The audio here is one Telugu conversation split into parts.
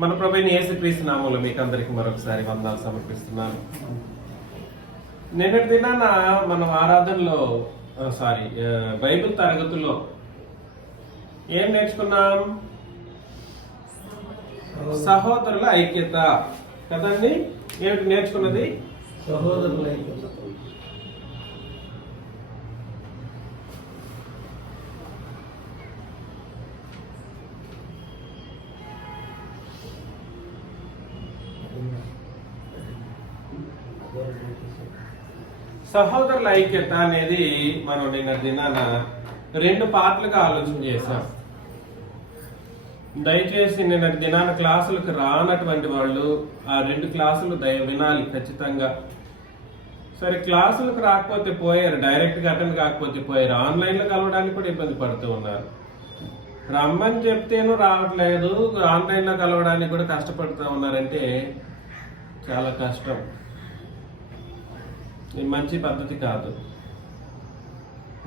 మన ప్రభువైన యేసుక్రీస్తు నామములో మీకు అందరికి మరొకసారి వందనాలు సమర్పిస్తున్నాను. నిన్నటి దినాన మనం ఆరాధనలో బైబిల్ తరగతిలో ఏం నేర్చుకున్నాం? సహోదరుల ఐక్యత కదండి. ఏమిటి నేర్చుకున్నది? సహోదరుల ఐక్యత. సహోదరుల ఐక్యత అనేది మనం నిన్న దినాన 2 పార్ట్లుగా ఆలోచన చేశాం. దయచేసి నిన్న దినాన క్లాసులకు రానటువంటి వాళ్ళు ఆ 2 క్లాసులు వినాలి ఖచ్చితంగా. సరే, క్లాసులకు రాకపోతే పోయారు, డైరెక్ట్గా అటెండ్ కాకపోతే పోయారు, ఆన్లైన్లో కలవడానికి కూడా ఇబ్బంది పడుతూ ఉన్నారు. రమ్మని చెప్తేనూ రావట్లేదు, ఆన్లైన్లో కలవడానికి కూడా కష్టపడుతూ ఉన్నారంటే చాలా కష్టం. ఇది మంచి పద్ధతి కాదు.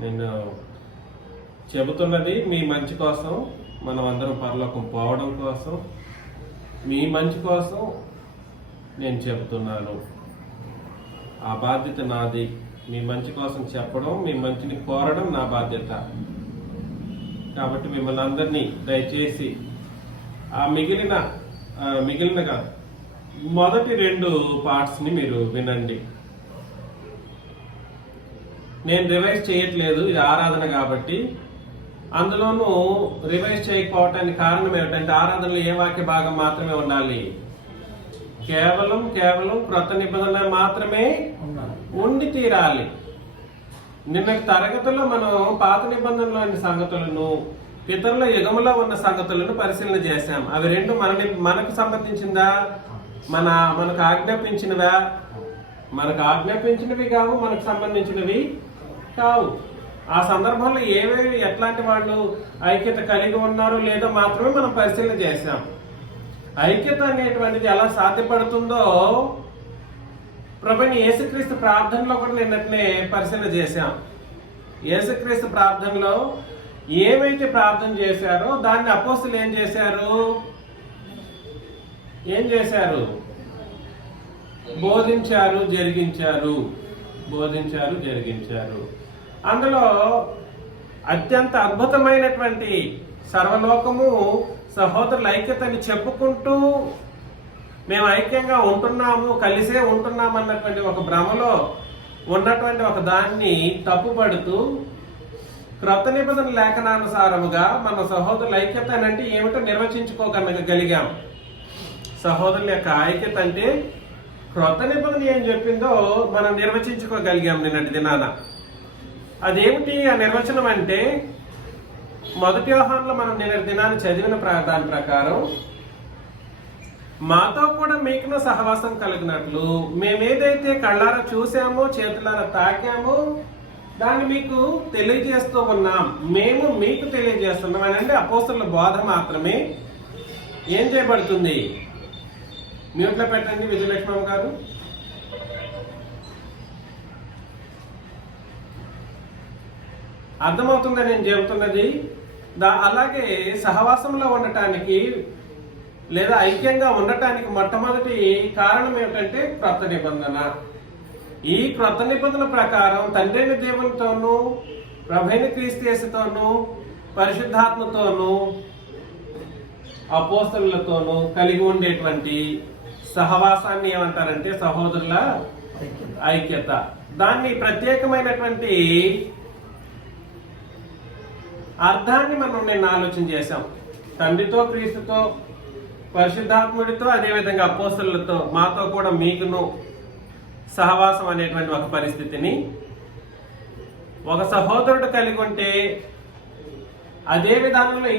నేను చెబుతున్నది మీ మంచి కోసం, మనం అందరం పరలోకం పోవడం కోసం, మీ మంచి కోసం నేను చెబుతున్నాను. ఆ బాధ్యత నాది. మీ మంచి కోసం చెప్పడం, మీ మంచిని కోరడం నా బాధ్యత. కాబట్టి మిమ్మల్ని అందరినీ దయచేసి ఆ మిగిలిన మొదటి 2 పార్ట్స్ని మీరు వినండి. నేను రివైజ్ చేయట్లేదు, ఇది ఆరాధన కాబట్టి. అందులోనూ రివైజ్ చేయకపోవటానికి కారణం ఏమిటంటే ఆరాధనలో ఏ వాక్య భాగం మాత్రమే ఉండాలి? కేవలం క్రొత్త నిబంధన మాత్రమే ఉండి తీరాలి. నిన్నటి తరగతిలో మనం పాత నిబంధనలోని సంగతులను, పితరుల యుగములో ఉన్న సంగతులను పరిశీలన చేశాం. అవి 2 మనకు సంబంధించిందా? మనకు ఆజ్ఞాపించినవా? మనకు ఆజ్ఞాపించినవి కావు, మనకు సంబంధించినవి కావు. ఆ సందర్భంలో ఎట్లాంటి వాళ్ళు ఐక్యత కలిగి ఉన్నారో లేదో మాత్రమే మనం పరిశీలన చేశాం. ఐక్యత అనేటువంటిది ఎలా సాధ్యపడుతుందో ప్రభువైన యేసుక్రీస్తు ప్రార్థనలో కూడా నిన్నటినే పరిశీలన చేశాం. యేసుక్రీస్తు ప్రార్థనలో ఏమైతే ప్రార్థన చేశారో దాన్ని అపోస్తులు ఏం చేశారు? బోధించారు, జరిగించారు. అందులో అత్యంత అద్భుతమైనటువంటి సర్వలోకము సహోదరుల ఐక్యతని చెప్పుకుంటూ మేము ఐక్యంగా ఉంటున్నాము, కలిసే ఉంటున్నాము అన్నటువంటి ఒక భ్రమలో ఉన్నటువంటి ఒక దాన్ని తప్పుపడుతూ క్రొత్త నిబంధన లేఖనానుసారముగా మన సహోదరుల ఐక్యత అంటే ఏమిటో నిర్వచించుకోగలిగాం. సహోదరుల యొక్క ఐక్యత అంటే క్రొత్త నిబంధన ఏం చెప్పిందో మనం నిర్వచించుకోగలిగాం నిన్నటి దినాన. అదేమిటి ఆ నిర్వచనం అంటే, మొదటి యోహానులో మనం నిన్నటి దినాన్ని చదివిన దాని ప్రకారం మాతో కూడా మీకును సహవాసం కలిగినట్లు మేమేదైతే కళ్ళారా చూసామో, చేతులారా తాకామో దాన్ని మీకు తెలియజేస్తూ ఉన్నాం. మేము మీకు తెలియజేస్తున్నాం అని అంటే అపోస్తలుల బోధ మాత్రమే ఏం చేయబడుతుంది? మ్యూట్లో పెట్టండి విజయలక్ష్మమ్మ గారు. అర్థమవుతుందా నేను చెబుతున్నది? అలాగే సహవాసంలో ఉండటానికి లేదా ఐక్యంగా ఉండటానికి మొట్టమొదటి కారణం ఏమిటంటే క్రొత్త నిబంధన. ఈ క్రొత్త నిబంధన ప్రకారం తండ్రైన దేవునితోనూ, ప్రభువైన క్రీస్తు యేసుతోనూ, పరిశుద్ధాత్మతోనూ, అపోస్తలులతోనూ కలిగి ఉండేటువంటి సహవాసాన్ని ఏమంటారంటే సహోదరుల ఐక్యత. దాన్ని ప్రత్యేకమైనటువంటి అర్థాన్ని మనం నిన్న ఆలోచన చేశాం. తండ్రితో, క్రీస్తుతో, పరిశుద్ధాత్ముడితో, అదేవిధంగా అపోస్తలులతో, మాతో కూడా మీకును సహవాసం అనేటువంటి ఒక పరిస్థితిని ఒక సహోదరుడు కలిగి ఉంటే అదే విధానంలో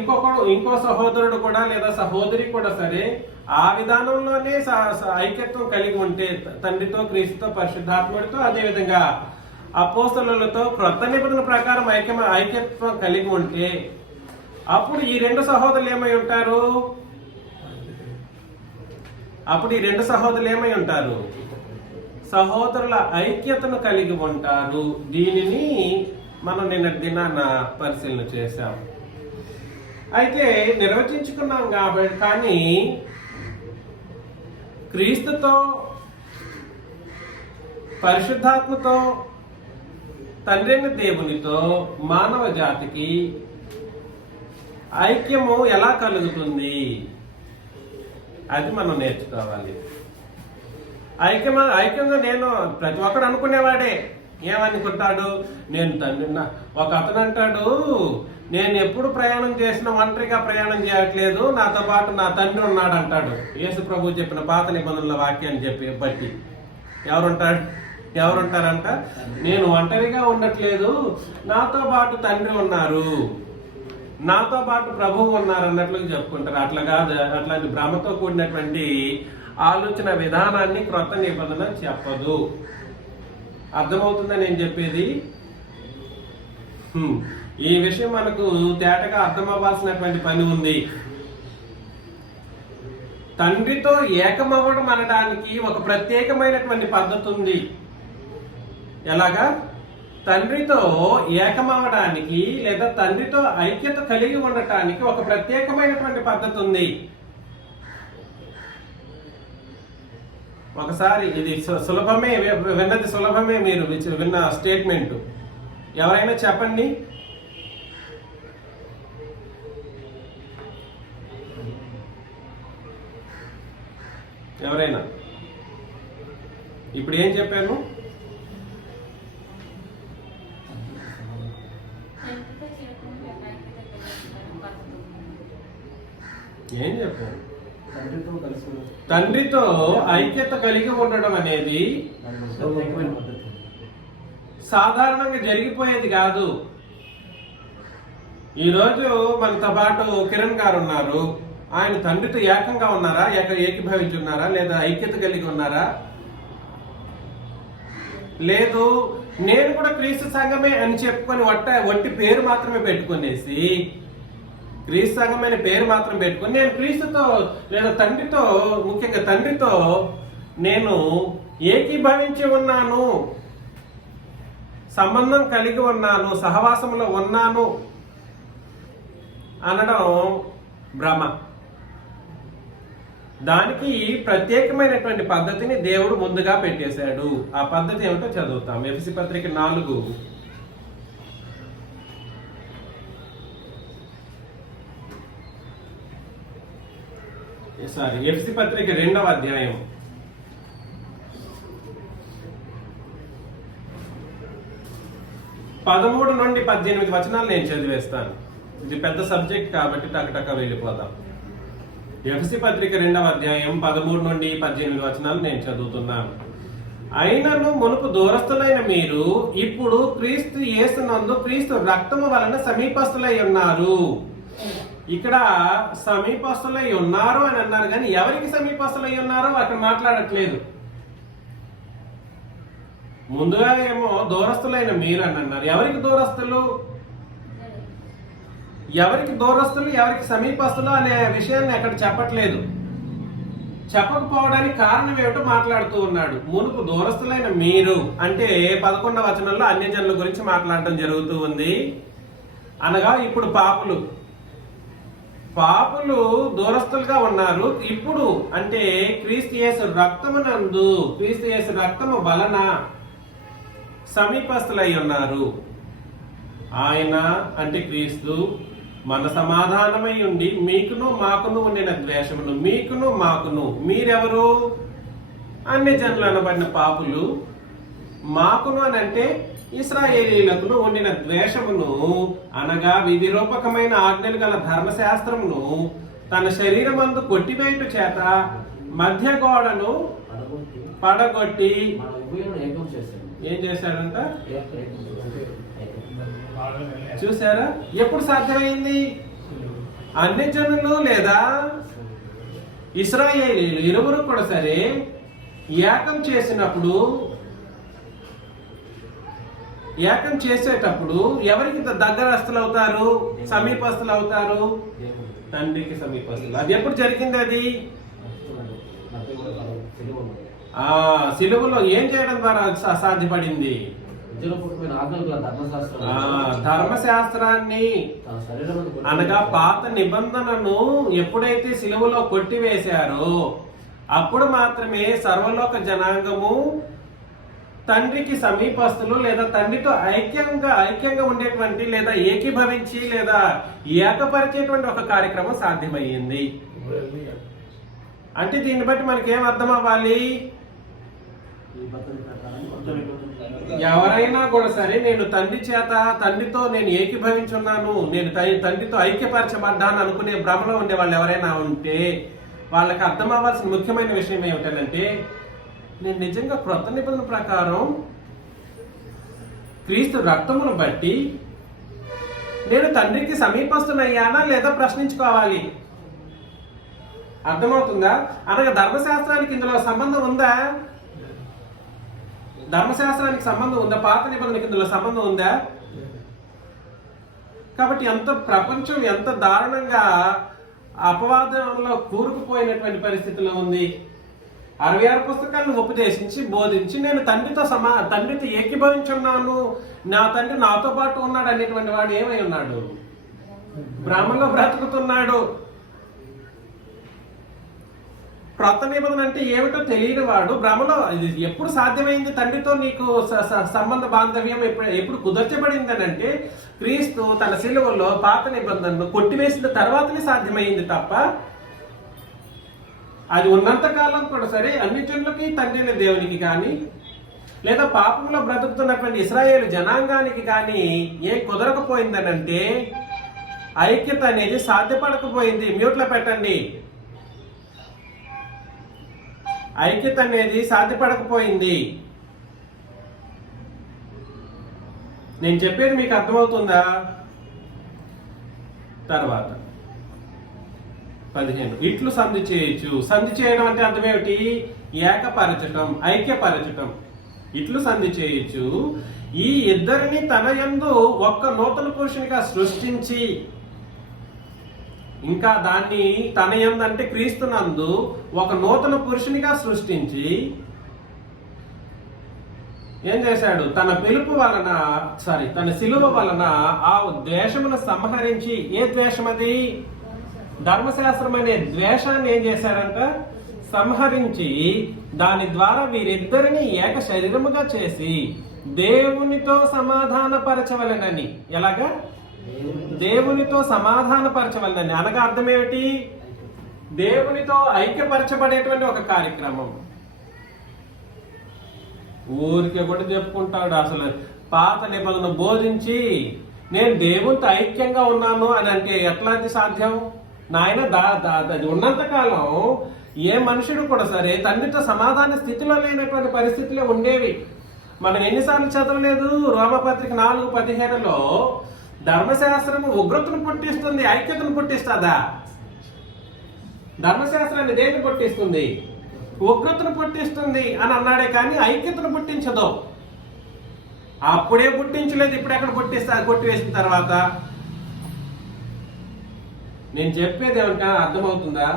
ఇంకో సహోదరుడు కూడా లేదా సహోదరి కూడా సరే ఆ విధానంలోనే ఐక్యత్వం కలిగి ఉంటే, తండ్రితో, క్రీస్తుతో, పరిశుద్ధాత్ముడితో, అదేవిధంగా అపోస్తలులతో క్రొత్త నిబంధన ప్రకారం ఐక్యత్వం కలిగి ఉంటే అప్పుడు ఈ 2 సహోదరులు ఏమై ఉంటారు? సహోదరుల ఐక్యతను కలిగి ఉంటారు. దీనిని మనం నిన్నటి దినాన పరిశీలన చేశాం. అయితే నిర్వచించుకున్నాం కాబట్టి, కానీ క్రీస్తుతో, పరిశుద్ధాత్మతో, తండ్రి అయిన దేవునితో మానవ జాతికి ఐక్యము ఎలా కలుగుతుంది అది మనం నేర్చుకోవాలి. ఐక్యంగా నేను ప్రతి ఒక్కడు అనుకునేవాడే. ఏమనుకుంటాడు? నేను తండ్రి, ఒక అతను అంటాడు, నేను ఎప్పుడు ప్రయాణం చేసినా ఒంటరిగా ప్రయాణం చేయట్లేదు, నాతో పాటు నా తండ్రి ఉన్నాడు అంటాడు. యేసు ప్రభు చెప్పిన పాత నిబంధనల వాక్యాన్ని చెప్పి బట్టి ఎవరుంటారంట? నేను ఒంటరిగా ఉండట్లేదు, నాతో పాటు తండ్రి ఉన్నారు, నాతో పాటు ప్రభువు ఉన్నారు అన్నట్లు చెప్పుకుంటారు. అట్లా కాదు. అట్లాంటి భ్రమతో కూడినటువంటి ఆలోచన విధానాన్ని క్రొత్త నిబంధన చెప్పదు. అర్థమవుతుందా నేను చెప్పేది? ఈ విషయం మనకు తేటగా అర్థమవ్వాల్సినటువంటి పని ఉంది. తండ్రితో ఏకమవ్వడం అనడానికి ఒక ప్రత్యేకమైనటువంటి పద్ధతి ఉంది. ఎలాగా? తండ్రితో ఏకమవ్వడానికి లేదా తండ్రితో ఐక్యత కలిగి ఉండటానికి ఒక ప్రత్యేకమైనటువంటి పద్ధతి ఉంది. ఒకసారి ఇది సులభమే, విన్నది సులభమే. మీరు విన్న స్టేట్మెంట్ ఎవరైనా చెప్పండి. ఎవరైనా ఇప్పుడు ఏం చెప్పాను? ఏం చెప్పాను? తండ్రితో ఐక్యత కలిగి ఉండడం అనేది సాధారణంగా జరిగిపోయేది కాదు. ఈరోజు మనతో పాటు కిరణ్ గారు ఉన్నారు. ఆయన తండ్రితో ఏకంగా ఉన్నారా? ఏకీభవించి ఉన్నారా? లేదా ఐక్యత కలిగి ఉన్నారా? లేదు. నేను కూడా క్రీస్తు సంఘమే అని చెప్పుకొని వట్టి పేరు మాత్రమే పెట్టుకునేసి, క్రీస్తు సంఘమైన పేరు మాత్రం పెట్టుకొని నేను క్రీస్తుతో లేదా తండ్రితో, ముఖ్యంగా తండ్రితో నేను ఏకీభవించి ఉన్నాను, సంబంధం కలిగి ఉన్నాను, సహవాసంలో ఉన్నాను అనడం భ్రమ. దానికి ప్రత్యేకమైనటువంటి పద్ధతిని దేవుడు ముందుగా పెట్టేశాడు. ఆ పద్ధతి ఏమిటో చదువుతాం. ఎఫెసీ పత్రిక 4 ఎఫెసీ పత్రిక 2వ అధ్యాయం 13 నుండి 18 వచనాలు నేను చదివేస్తాను. ఇది పెద్ద సబ్జెక్ట్ కాబట్టి టకటక వెళ్ళిపోదాం. ఎఫెసీ పత్రిక 2వ అధ్యాయం 13 నుండి 18 వచనాలు నేను చదువుతున్నాను. అయినను మునుపు దూరస్తులైన మీరు ఇప్పుడు క్రీస్తు యేసునందు క్రీస్తు రక్తము వలన సమీపస్తులై ఉన్నారు. ఇక్కడ సమీపస్తులై ఉన్నారు అని అన్నారు, కానీ ఎవరికి సమీపస్తులై ఉన్నారో అక్కడ మాట్లాడట్లేదు. ముందుగా ఏమో దూరస్తులైన మీరు అని అన్నారు. ఎవరికి దూరస్తులు, ఎవరికి సమీపస్తులు అనే విషయాన్ని అక్కడ చెప్పట్లేదు. చెప్పకపోవడానికి కారణం ఏమిటో మాట్లాడుతూ ఉన్నాడు. మునుపు దూరస్తులైన మీరు అంటే 11వ వచనంలో అన్య జనుల గురించి మాట్లాడటం జరుగుతూ ఉంది. అనగా ఇప్పుడు పాపులు దూరస్తులుగా ఉన్నారు. ఇప్పుడు అంటే క్రీస్తు యేసు రక్తమునందు, క్రీస్తు యేసు రక్తము వలన సమీపస్తులై ఉన్నారు. ఆయన అంటే క్రీస్తు మన సమాధానమై ఉండి మీకును మాకును ఉండిన ద్వేషమును, మీకును మాకును, మీరెవరు? అన్ని జనులు అనబడిన పాపులు. మాకును అని అంటే ఇశ్రాయేలీయులకు ఉండిన ద్వేషమును, అనగా విధి రూపకమైన ఆజ్ఞలు గల ధర్మశాస్త్రమును తన శరీరమందు కొట్టివేయుట చేత మధ్య గోడను పడగొట్టి ఏం చేశాడంట? చూసారా? ఎప్పుడు సాధ్యమైంది? అన్ని జనులు లేదా ఇశ్రాయేలీయులు ఇరువురు కూడా సరే ఏకం చేసేటప్పుడు ఎవరికి దగ్గరస్తులు అవుతారు, సమీపస్తులు అవుతారు? తండ్రికి సమీపస్తులు. అది ఎప్పుడు జరిగింది? అది సిలువలో ఏం చేయడం ద్వారా సాధ్యపడింది? ధర్మశాస్త్రాన్ని, అనగా పాత నిబంధనను ఎప్పుడైతే సిలువలో కొట్టివేశారో అప్పుడు మాత్రమే సర్వలోక జనాంగము తండ్రికి సమీపస్తులు లేదా తండ్రితో ఐక్యంగా ఉండేటువంటి లేదా ఏకీభవించి లేదా ఏకపరిచేటువంటి ఒక కార్యక్రమం సాధ్యమయ్యింది. అంటే దీన్ని బట్టి మనకేం అర్థం అవ్వాలి? ఎవరైనా కూడా సరే నేను తండ్రితో నేను ఏకీభవించున్నాను, నేను తండ్రితో ఐక్యపరచబడ్డాను అనుకునే భ్రమలో ఉండే వాళ్ళు ఎవరైనా ఉంటే వాళ్ళకి అర్థం అవ్వాల్సిన ముఖ్యమైన విషయం ఏమిటంటే, నేను నిజంగా క్రొత్త నిబంధన ప్రకారం క్రీస్తు రక్తమును బట్టి నేను తండ్రికి సమీపస్తునయ్యానా లేదా ప్రశ్నించుకోవాలి. అర్థమవుతుందా? అనగా ధర్మశాస్త్రానికి ఇందులో సంబంధం ఉందా? ధర్మశాస్త్రానికి సంబంధం ఉందా? పాత నిబంధనకి ఇందులో సంబంధం ఉందా? కాబట్టి ప్రపంచం ఎంత దారుణంగా అపవాదంలో కూరుకుపోయినటువంటి పరిస్థితిలో ఉంది. 66 పుస్తకాలను ఉపదేశించి బోధించి నేను తండ్రితో ఏకీభవించున్నాను, నా తండ్రి నాతో పాటు ఉన్నాడు అనేటువంటి వాడు ఏమై ఉన్నాడు? భ్రమలో బ్రతుకుతున్నాడు. క్రొత్త నిబంధన అంటే ఏమిటో తెలియని వాడు భ్రమలో. ఇది ఎప్పుడు సాధ్యమైంది? తండ్రితో నీకు సంబంధ బాంధవ్యం ఎప్పుడు కుదర్చబడింది అని అంటే క్రీస్తు తన శిలువలో పాత నిబంధనను కొట్టివేసిన తర్వాతనే సాధ్యమైంది తప్ప అది ఉన్నంత కాలం కూడా సరే అన్ని జనులకి తండ్రి దేవునికి కానీ లేదా పాపంలో బ్రతుకుతున్నటువంటి ఇశ్రాయేలు జనాంగానికి కానీ ఏం కుదరకపోయిందనంటే ఐక్యత అనేది సాధ్యపడకపోయింది. మ్యూట్లో పెట్టండి. ఐక్యత అనేది సాధ్యపడకపోయింది. నేను చెప్పేది మీకు అర్థమవుతుందా? తర్వాత 15 ఇట్లు సంధి చేయొచ్చు. సంధి చేయడం అంటే అర్థం ఏమిటి? ఏకపరచటం, ఐక్యపరచటం. ఇట్లు సంధి చేయొచ్చు, ఈ ఇద్దరిని తన యందు ఒక్క నూతన పురుషునిగా సృష్టించి, ఇంకా దాన్ని తన యందు అంటే క్రీస్తునందు ఒక నూతన పురుషునిగా సృష్టించి ఏం చేశాడు? తన శిలువ వలన ఆ ద్వేషమును సంహరించి, ఏ ద్వేషం అది? ధర్మశాస్త్రం అనే ద్వేషాన్ని ఏం చేశారంట? సంహరించి దాని ద్వారా వీరిద్దరిని ఏక శరీరముగా చేసి దేవునితో సమాధానపరచవలెనని. ఎలాగా? దేవునితో సమాధానపరచవలెనని. అనగా అర్థం ఏమిటి? దేవునితో ఐక్యపరచబడేటువంటి ఒక కార్యక్రమం. ఊరికే కూడా చెప్పుకుంటాడు. అసలు పాత నిబంధన బోధించి నేను దేవునితో ఐక్యంగా ఉన్నాను అని అంటే ఎట్లాంటి సాధ్యం? నాయన అది ఉన్నంత కాలం ఏ మనుషుడు కూడా సరే తండ్రితో సమాధాన స్థితిలో లేనటువంటి పరిస్థితులే ఉండేవి. మనం ఎన్నిసార్లు చదవలేదు? రోమపత్రిక 4:17లో ధర్మశాస్త్రము ఉగ్రతను పుట్టిస్తుంది, ఐక్యతను పుట్టిస్తుందా? ధర్మశాస్త్రాన్ని దేన్ని పుట్టిస్తుంది? ఉగ్రతను పుట్టిస్తుంది అని అన్నాడే కానీ ఐక్యతను పుట్టించదు. అప్పుడే పుట్టించలేదు, ఇప్పుడు ఎక్కడ కొట్టివేసిన తర్వాత. నేను చెప్పేది ఏమంటే అర్థమవుతుందా?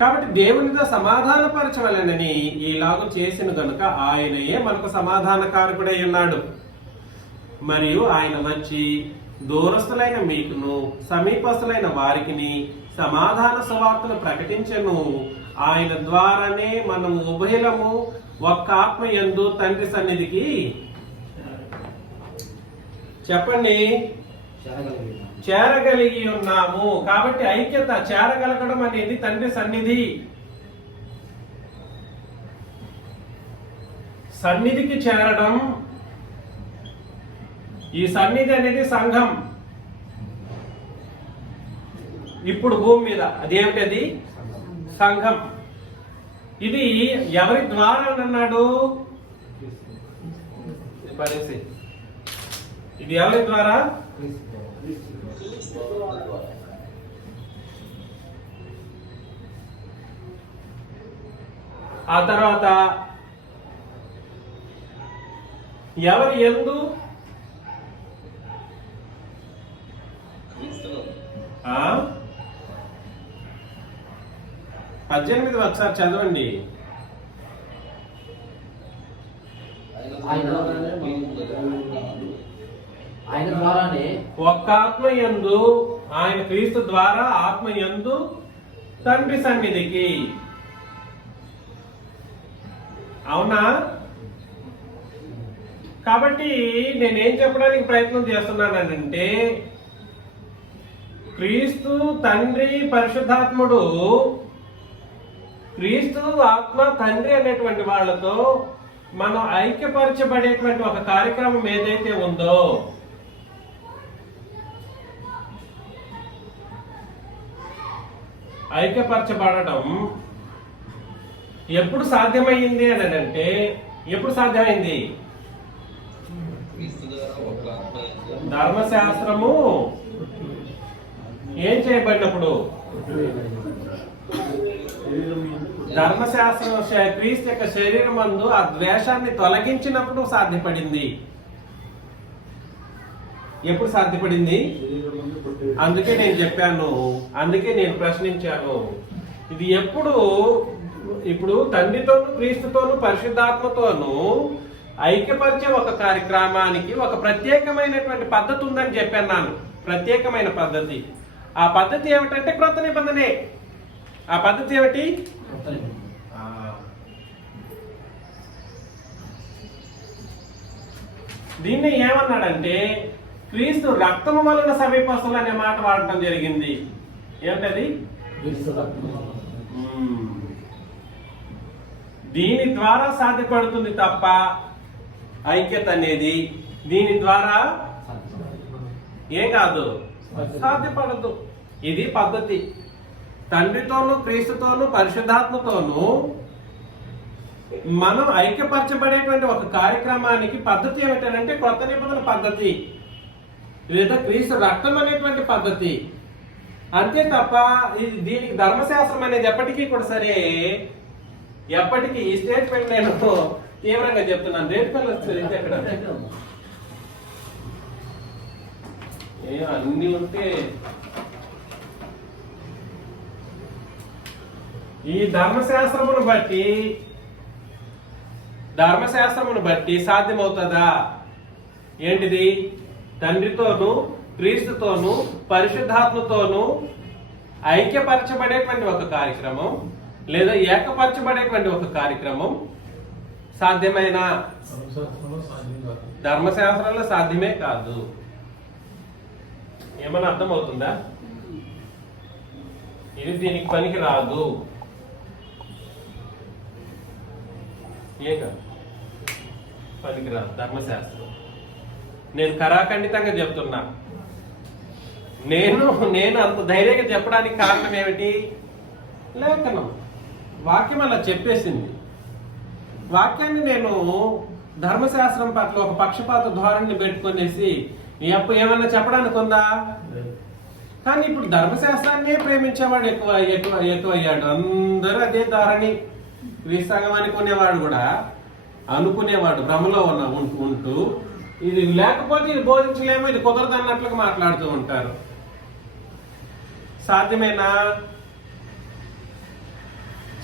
కాబట్టి దేవునితో సమాధానపరచవలెనని ఈలాగు చేసిన కనుక ఆయనయే మనకు సమాధానకారకుడై ఉన్నాడు. మరియు ఆయన వచ్చి దూరస్తులైన మీకును సమీపస్తులైన వారికిని సమాధాన సువార్తను ప్రకటించెను. ఆయన ద్వారానే మనము ఉభయలము ఒక్క ఆత్మ యందు తండ్రి సన్నిధికి చెప్పండి చేరగలిగి ఉన్నాము. కాబట్టి ఐక్యత, చేరగలగడం అనేది తండ్రి సన్నిధి. సన్నిధికి చేరడం. ఈ సన్నిధి అనేది సంఘం ఇప్పుడు భూమి మీద. అదేమిటది? సంఘం. ఇది ఎవరి ద్వారా అన్నాడు? ఇది ఎవరి ద్వారా? ఆ తర్వాత ఎవరి యందు? 18 ఒకసారి చదవండి. ఆయన ద్వారానే ఒక్క ఆత్మ యందు, ఆయన క్రీస్తు ద్వారా ఆత్మ యందు తండ్రి సన్నిధికి. అవునా? కాబట్టి నేనేం చెప్పడానికి ప్రయత్నం చేస్తున్నానంటే, క్రీస్తు, తండ్రి, పరిశుద్ధాత్ముడు, క్రీస్తు, ఆత్మ, తండ్రి అనేటువంటి వాళ్ళతో మనం ఐక్యపరచబడేటువంటి ఒక కార్యక్రమం ఏదైతే ఉందో, ఐక్యపరచబడటం ఎప్పుడు సాధ్యమైంది అని అంటే, ఎప్పుడు సాధ్యమైంది? ధర్మశాస్త్రము ఏం చేయబడినప్పుడు, ధర్మశాస్త్రం క్రీస్తు యొక్క శరీరం మందు ఆ ద్వేషాన్ని తొలగించినప్పుడు సాధ్యపడింది. ఎప్పుడు సాధ్యపడింది? అందుకే నేను చెప్పాను, అందుకే నేను ప్రశ్నించాను, ఇది ఎప్పుడు? ఇప్పుడు తండ్రితోను, క్రీస్తుతోను, పరిశుద్ధాత్మతోను ఐక్యపరిచే ఒక కార్యక్రమానికి ఒక ప్రత్యేకమైనటువంటి పద్ధతి ఉందని చెప్పాను. ప్రత్యేకమైన పద్ధతి. ఆ పద్ధతి ఏమిటంటే క్రొత్త నిబంధనే. ఆ పద్ధతి ఏమిటి? దీన్ని ఏమన్నాడంటే, క్రీస్తు రక్తము వలన సమీపస్తులు అనే మాట వాడటం జరిగింది. ఏమిటది? దీని ద్వారా సాధ్యపడుతుంది తప్ప ఐక్యత అనేది దీని ద్వారా ఏం కాదు, సాధ్యపడదు. ఇది పద్ధతి. తండ్రితోను, క్రీస్తుతోను, పరిశుద్ధాత్మతోను మనం ఐక్యపరచబడేటువంటి ఒక కార్యక్రమానికి పద్ధతి ఏమిటంటే కొత్త నిబంధన పద్ధతి, లేదా క్రీస్తు రక్తం అనేటువంటి పద్ధతి. అంతే తప్ప దీనికి ధర్మశాస్త్రం అనేది ఎప్పటికీ కూడా సరే, ఎప్పటికీ ఈ స్టేట్మెంట్ నేను తీవ్రంగా చెప్తున్నాను. అన్ని ఉంటే ఈ ధర్మశాస్త్రమును బట్టి సాధ్యమవుతుందా? ఏంటిది? తండ్రితోను, క్రీస్తుతోను, పరిశుద్ధాత్మతోను ఐక్యపరచబడేటువంటి ఒక కార్యక్రమం, లేదా ఏకపరచబడేటువంటి ఒక కార్యక్రమం సాధ్యమేనా? ధర్మశాస్త్రంలో సాధ్యమే కాదు. ఏమన్నా అర్థమవుతుందా? ఇది దీనికి పనికి రాదు. పనికిరాదు ధర్మశాస్త్రం. నేను కరాఖండితంగా చెప్తున్నా. నేను అంత ధైర్యంగా చెప్పడానికి కారణం ఏమిటి? లేఖనం, వాక్యం అలా చెప్పేసింది. వాక్యాన్ని నేను ధర్మశాస్త్రం పట్ల ఒక పక్షపాత ధోరణిని పెట్టుకునేసి ఏమన్నా చెప్పడానికి ఉందా? కానీ ఇప్పుడు ధర్మశాస్త్రాన్నే ప్రేమించేవాడు ఎక్కువ అయ్యాడు. అందరూ అదే ధోరణి. విసంగం అనుకునేవాడు భ్రమలో ఉంటూ, ఇది లేకపోతే ఇది బోధించలేమో, ఇది కుదరదు అన్నట్లుగా మాట్లాడుతూ ఉంటారు. సాధ్యమేనా?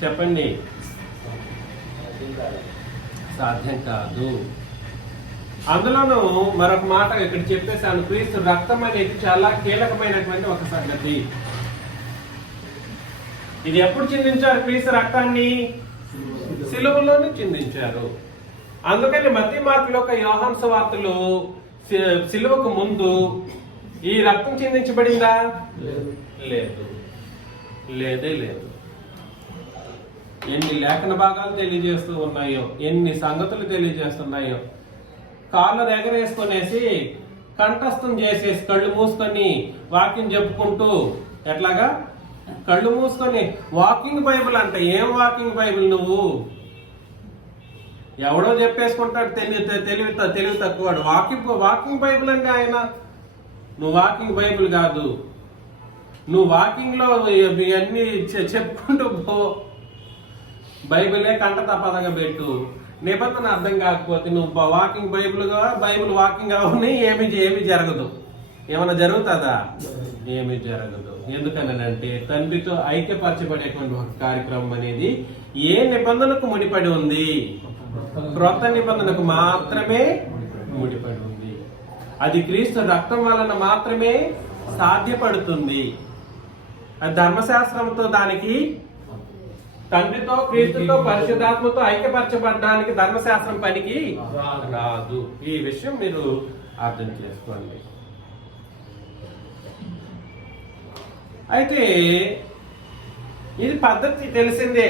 చెప్పండి. సాధ్యం కాదు. అందులోనూ మరొక మాట ఇక్కడ చెప్పేశాను, క్రీస్తు రక్తం అనేది చాలా కీలకమైనటువంటి ఒక సంగతి. ఇది ఎప్పుడు చిందించారు? క్రీస్తు రక్తాన్ని సిలువలోనే చిందించారు. అందుకని మత్తయి, మార్కు, లూకా, యోహాను సువార్తలు సిలువకు ముందు ఈ రక్తం చిందించబడిందా? లేదు. ఎన్ని లేఖన భాగాలు తెలియజేస్తూ ఉన్నాయో, ఎన్ని సంగతులు తెలియజేస్తున్నాయో. కాళ్ళ దగ్గర వేసుకునేసి కంఠస్థం చేసేసి కళ్ళు మూసుకొని వాక్యం చెప్పుకుంటూ, ఎట్లాగా కళ్ళు మూసుకొని వాకింగ్ బైబిల్ అంట. ఏం వాకింగ్ బైబిల్? నువ్వు ఎవడో చెప్పేసుకుంటాడు, తెలివి తక్కువాడు. వాకింగ్ బైబిల్ అంటే ఆయన. నువ్వు వాకింగ్ బైబిల్ కాదు. నువ్వు వాకింగ్ లో ఇవన్నీ చెప్పుకుంటూ పో. బైబిలే కంట తప్పదగా పెట్టు. నిబంధన అర్థం కాకపోతే నువ్వు వాకింగ్ బైబిల్ వాకింగ్ అవన్నీ ఏమి జరగదు. ఏమన్నా జరుగుతుందా? ఏమీ జరగదు. ఎందుకనంటే తండ్రితో ఐక్యపరచబడేటువంటి ఒక కార్యక్రమం అనేది ఏ నిబంధనకు ముడిపడి ఉంది? క్రొత్త నిబంధనకు మాత్రమే ముడిపడి ఉంది. అది క్రీస్తు రక్తం వలన మాత్రమే సాధ్యపడుతుంది. అది ధర్మశాస్త్రంతో దానికి తండ్రితో క్రీస్తుతో పరిశుద్ధాత్మతో ఐక్యపరచబడడానికి ధర్మశాస్త్రం పనికి రాదు. ఈ విషయం మీరు అర్థం చేసుకోండి. అయితే ఇది పద్ధతి తెలిసిందే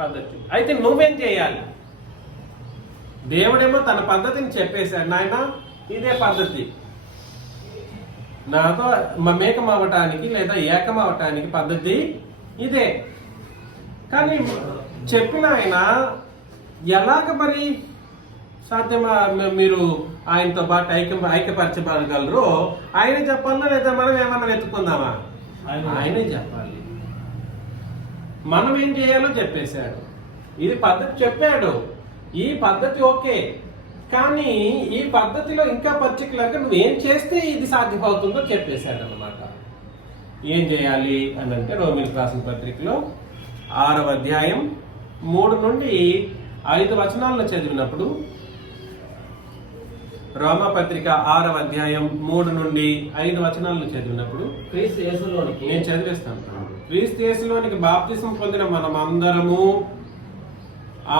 పద్ధతి. అయితే నువ్వేం చేయాలి? దేవుడేమో తన పద్ధతిని చెప్పేశాడు, నాయన ఇదే పద్ధతి, నాతో మమేకం అవ్వటానికి లేదా ఏకం అవ్వటానికి పద్ధతి ఇదే. కానీ చెప్పిన ఆయన ఎలాగ మరి సాధ్యమా మీరు ఆయనతో పాటు ఐక్యపరచబడగలరు? ఆయన చెప్పాలా లేదా మనం ఏమన్నా వెతుక్కుందామా? ఆయనే చెప్పాలి. మనం ఏం చేయాలో చెప్పేశాడు. ఇది పద్ధతి చెప్పాడు. ఈ పద్ధతి ఓకే, కానీ ఈ పద్ధతిలో ఇంకా పర్టికులర్గా నువ్వు ఏం చేస్తే ఇది సాధ్యమవుతుందో చెప్పేశాడు అన్నమాట. ఏం చేయాలి అని అంటే రోమిలకు రాసిన పత్రికలో 6వ అధ్యాయం 3 నుండి 5 వచనాలను చదివినప్పుడు, రోమా పత్రిక 6వ అధ్యాయం 3 నుండి 5 వచనాలను చదివినప్పుడు క్రీస్తు యేసులోనికి నేను చదివేస్తాను. క్రీస్తు యేసులోనికి బాప్తిసం పొందిన మనమందరము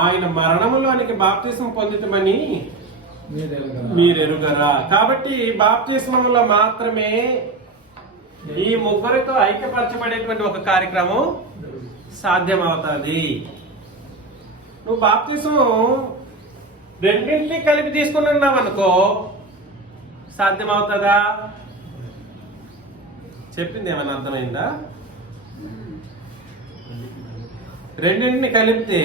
ఆయన మరణములోనికి బాప్తిసం పొందుతామని మీరెరుగరా. కాబట్టి బాప్తిస్మంలో మాత్రమే ఈ ముగ్గురితో ఐక్యపరచబడేటువంటి ఒక కార్యక్రమం సాధ్యమవుతుంది. నువ్వు బాప్తిసం రెండింటినీ కలిపి తీసుకుని ఉన్నావు అనుకో, సాధ్యమవుతుందా? చెప్పింది ఏమైనా అర్థమైందా? రెండింటిని కలిపితే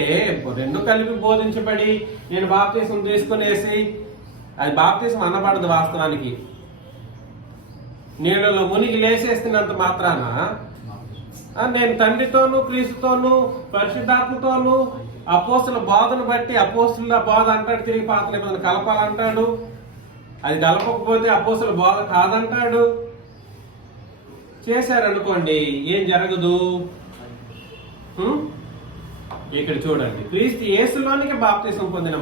రెండు కలిపి బోధించబడి నేను బాప్తిసం తీసుకునేసి, అది బాప్తిసం అనబడదు. వాస్తవానికి నీళ్ళలో మునిగి లేసేస్తున్నంత మాత్రాన నేను తండ్రితోనూ క్రీస్తుతోనూ పరిశుద్ధాత్మతోనూ అపోస్తుల బోధను బట్టి, అపోస్తుల బోధ అంటాడు, తిరిగి పాత నిబంధన కలపాలంటాడు, అది కలపకపోతే అపోస్తుల బోధ కాదంటాడు. చేశారనుకోండి ఏం జరగదు. ఇక్కడ చూడండి, క్రీస్తు యేసులోనికి బాప్తిసం పొందిన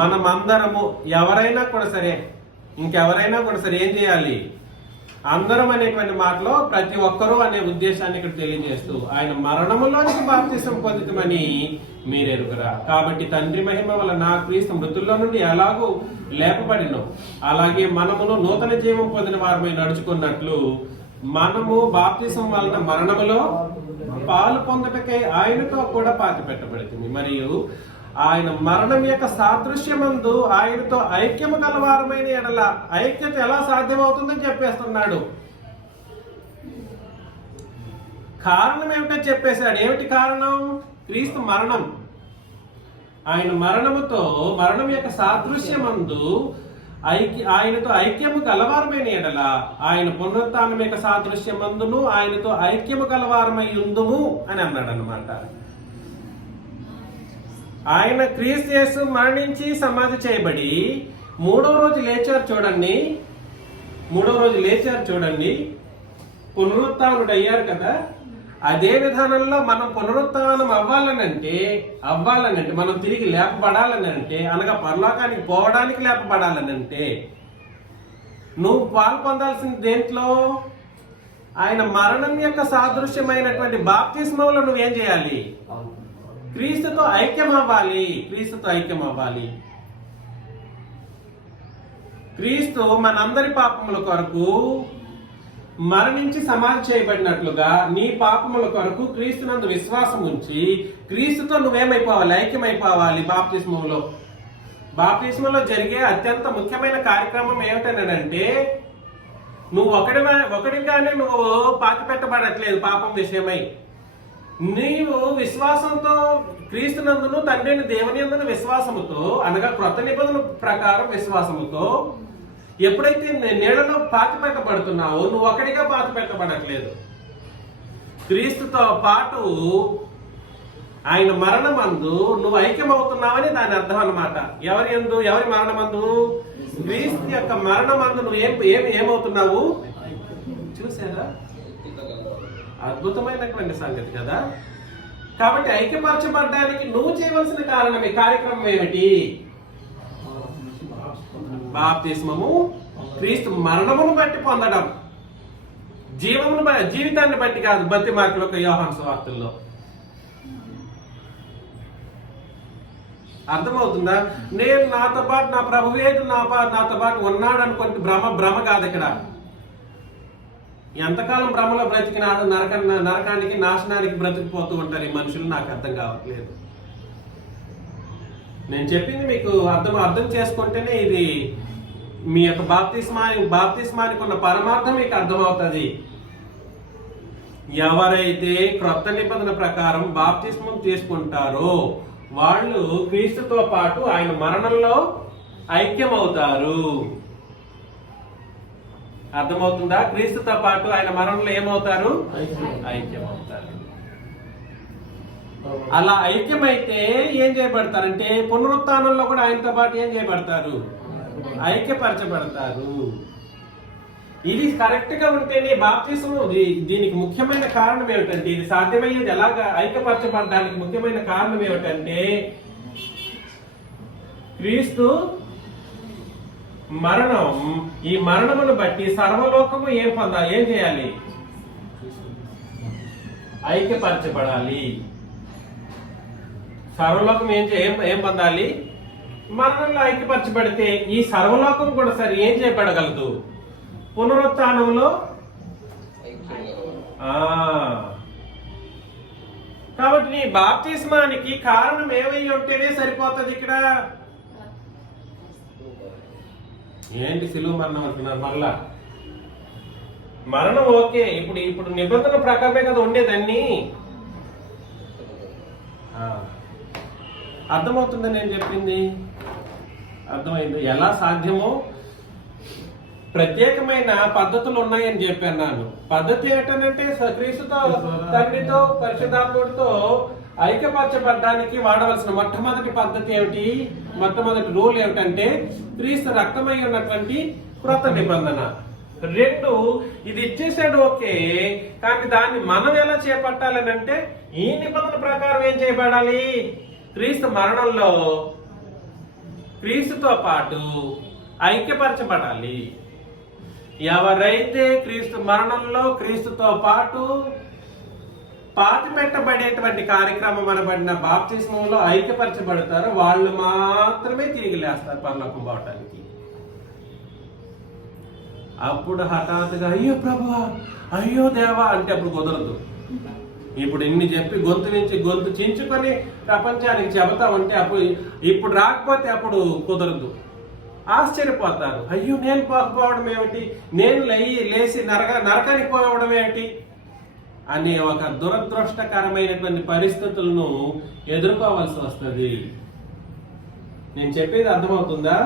మనమందరము ఎవరైనా కూడా సరే, ఇంకెవరైనా కూడా సరే ఏం చేయాలి? అందరం అనేటువంటి మాటలో ప్రతి ఒక్కరూ అనే ఉద్దేశాన్ని ఇక్కడ తెలియజేస్తూ ఆయన మరణములోనికి బాప్తిసం పొందుతామని మీరెరుగరా. కాబట్టి తండ్రి మహిమ వలన క్రీస్తు మృతుల్లో నుండి ఎలాగూ లేపబడినో అలాగే మనమును నూతన జీవం పొందిన వారమై నడుచుకున్నట్లు మనము బాప్తిసం వలన మరణములో పాలు పొందటకై ఆయనతో కూడా పాతి పెట్టబడుతుంది. మరియు ఆయన మరణం యొక్క సాదృశ్యమందు ఆయనతో ఐక్యము గలవారమైన ఎడల ఐక్యత ఎలా సాధ్యమవుతుందని చెప్పేస్తున్నాడు. కారణం ఏమిటో చెప్పేశాడు. ఏమిటి కారణం? క్రీస్తు మరణం. ఆయన మరణం యొక్క సాదృశ్యమందు ఆయనతో ఐక్యము గలవారమైన ఎడల ఆయన పునరుత్థానం యొక్క సాదృశ్యమందును ఆయనతో ఐక్యము గలవారమై ఉందుము అని అన్నాడు అన్నమాట. ఆయన క్రీస్తు యేసు మరణించి సమాధి చేయబడి మూడవ రోజు లేచారు చూడండి. పునరుత్థానుడు అయ్యారు కదా. అదే విధానంలో మనం పునరుత్థానం అవ్వాలనంటే మనం తిరిగి లేపబడాలనంటే, అనగా పరలోకానికి పోవడానికి లేపబడాలనంటే నువ్వు పాలు పొందాల్సిన దేంట్లో? ఆయన మరణం యొక్క సాదృశ్యమైనటువంటి బాప్తిస్మంలో నువ్వేం చేయాలి? క్రీస్తుతో ఐక్యం అవ్వాలి. క్రీస్తు మనందరి పాపముల కొరకు మరణించి సమాధి చేయబడినట్లుగా నీ పాపముల కొరకు క్రీస్తునందు విశ్వాసం ఉంచి క్రీస్తుతో నువ్వేమైపోవాలి? ఐక్యమైపోవాలి. బాప్తిస్మంలో జరిగే అత్యంత ముఖ్యమైన కార్యక్రమం ఏమిటనంటే, నువ్వు ఒకటిగానే నువ్వు పాతి పెట్టబడట్లేదు పాపం విషయమై. నీవు విశ్వాసంతో క్రీస్తునందును తండ్రిని దేవుని యందును విశ్వాసముతో, అనగా క్రొత్త నిబంధన ప్రకారం విశ్వాసముతో ఎప్పుడైతే నీళ్ళలో పాతి పెట్టబడుతున్నావో నువ్వు ఒకటిగా పాతి పెట్టబడట్లేదు. క్రీస్తుతో పాటు ఆయన మరణమందు నువ్వు ఐక్యమవుతున్నావని దాని అర్థం అన్నమాట. ఎవరి మరణమందు? క్రీస్తు యొక్క మరణమందు నువ్వు ఏమవుతున్నావు? చూసారా? అద్భుతమైనటువంటి సంగతి కదా. కాబట్టి ఐక్యపరచబడ్డానికి నువ్వు చేయవలసిన కార్యక్రమం ఏమిటి? బాప్తిస్మము, క్రీస్తు మరణమును బట్టి పొందడం. జీవితాన్ని బట్టి కాదు, బతి మార్కులో యోహాను సువార్తల్లో. అర్థమవుతుందా? నేను నాతో పాటు నా ప్రభువేడు నాతో పాటు ఉన్నాడు అనుకుంటే భ్రమ కాదు. ఇక్కడ ఎంతకాలం భ్రమలో బ్రతికి నరకానికి నాశనానికి బ్రతికిపోతూ ఉంటారు ఈ మనుషులు, నాకు అర్థం కావట్లేదు. నేను చెప్పింది మీకు అర్థం చేసుకుంటేనే ఇది మీ యొక్క బాప్తిస్మానికి ఉన్న పరమార్థం మీకు అర్థమవుతుంది. ఎవరైతే క్రొత్త నిబంధన ప్రకారం బాప్తిస్మం తీసుకుంటారో వాళ్ళు క్రీస్తుతో పాటు ఆయన మరణంలో ఐక్యమవుతారు. అర్థమవుతుందా? క్రీస్తుతో పాటు ఆయన మరణంలో ఏమవుతారు? ఐక్యమవుతారు. అలా ఐక్యమైతే ఏం చేయబడతారంటే పునరుత్థానంలో కూడా ఆయనతో పాటు ఏం చేయబడతారు? ఐక్యపరచబడతారు. ఇది కరెక్ట్ గా ఉంటేనే బాప్తిసం. దీనికి ముఖ్యమైన కారణం ఏమిటంటే, ఇది సాధ్యమయ్యేది ఎలాగా ఐక్యపరచబడడానికి ముఖ్యమైన కారణం ఏమిటంటే, క్రీస్తు మరణం, ఈ మరణమును బట్టి సర్వలోకము ఏం చేయాలి? ఐక్యపరచబడాలి. సర్వలోకం ఏం పొందాలి? మరణంలో ఐక్యపరచబడితే ఈ సర్వలోకం కూడా సరే ఏం చేయబడగలదు? పునరుత్థానంలో. కాబట్టి నీ బాప్తిస్మానికి కారణం ఏమై ఉంటేనే సరిపోతుంది. ఇక్కడ ఏంటి సిలువ మరణం అంటున్నారు? మరలా మరణం ఓకే, ఇప్పుడు నిబంధన ప్రకారమే కదా ఉండేదాన్ని. అర్థమవుతుందని నేను చెప్పింది, అర్థమైంది ఎలా సాధ్యమో. ప్రత్యేకమైన పద్ధతులు ఉన్నాయని చెప్పాను. నేను పద్ధతి ఏంటంటే క్రీస్తుతో, తండ్రితో, పరిశుద్ధాత్ముడితో ఐక్యపరచబడడానికి వాడవలసిన మొట్టమొదటి పద్ధతి ఏమిటి? మొట్టమొదటి రూల్ ఏమిటంటే క్రీస్తు రక్తమై ఉన్నటువంటి క్రొత్త నిబంధన. 2, ఇది ఇచ్చేసాడు ఓకే, కానీ దాన్ని మనం ఎలా చేపట్టాలని అంటే ఈ నిబంధన ప్రకారం ఏం చేయబడాలి? క్రీస్తు మరణంలో క్రీస్తుతో పాటు ఐక్యపరచబడాలి. ఎవరైతే క్రీస్తు మరణంలో క్రీస్తుతో పాటు పాతిపెట్టబడేటువంటి కార్యక్రమం అనబడిన బాప్తిస్మంలో ఐక్యపరచబడతారో వాళ్ళు మాత్రమే తిరిగి లేస్తారు పరలోకం పోవటానికి. అప్పుడు హఠాత్తుగా అయ్యో ప్రభువా, అయ్యో దేవా అంటే అప్పుడు కుదరదు. ఇప్పుడు ఇన్ని చెప్పి గొంతు నుంచి గొంతు చించుకొని ప్రపంచానికి చెబుతా ఉంటే ఇప్పుడు రాకపోతే అప్పుడు కుదరదు. ఆశ్చర్యపోతారు. అయ్యో నేను పోకపోవడం ఏమిటి, నేను లేచి నరకానికి పోవడం ఏమిటి అనే ఒక దురదృష్టకరమైనటువంటి పరిస్థితులను ఎదుర్కోవాల్సి వస్తుంది. నేను చెప్పేది అర్థమవుతుందా?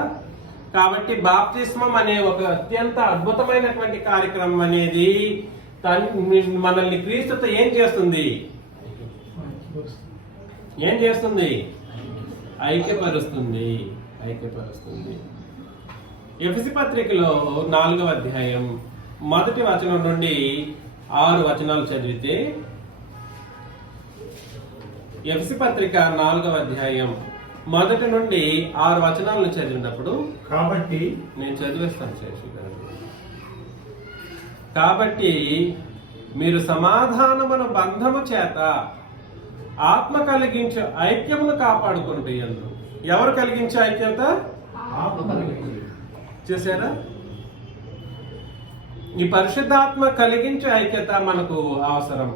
కాబట్టి బాప్తిస్మం అనే ఒక అత్యంత అద్భుతమైనటువంటి కార్యక్రమం అనేది మనల్ని క్రీస్తుతో ఏం చేస్తుంది? ఐక్యపరుస్తుంది. ఎఫెసీ పత్రికలో 4వ అధ్యాయం 1వ వచనం నుండి 6 వచనాలు చదివితే, ఎఫెసీ పత్రిక 4వ అధ్యాయం 1 నుండి 6 వచనాలను చదివినప్పుడు, కాబట్టి నేను చదివేస్తాను శేషు గారు. కాబట్టి మీరు సమాధానమును బంధము చేత ఆత్మ కలిగించే ఐక్యమును కాపాడుకుంటూ. ఎవరు కలిగించే ఐక్యత? చూసారా? ఈ పరిశుద్ధాత్మ కలిగించే ఐక్యత మనకు అవసరం.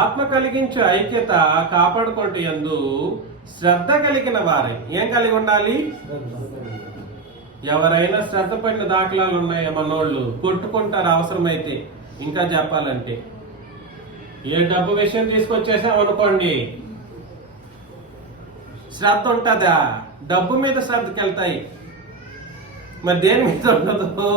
ఆత్మ కలిగించే ఐక్యత కాపాడుకుంటూ శ్రద్ధ కలిగిన వారే. ఏం కలిగి ఉండాలి? ఎవరైనా శ్రద్ధ పడిన దాఖలాలు ఉన్నాయా? మనోళ్ళు కొట్టుకుంటారు అవసరమైతే. ఇంకా చెప్పాలంటే ఏ డబ్బు విషయం తీసుకొచ్చేసాం అనుకోండి, శ్రద్ధ ఉంటుందా? డబ్బు మీద శ్రద్ధకి వెళ్తాయి, మరి దేని మీద ఉండదు?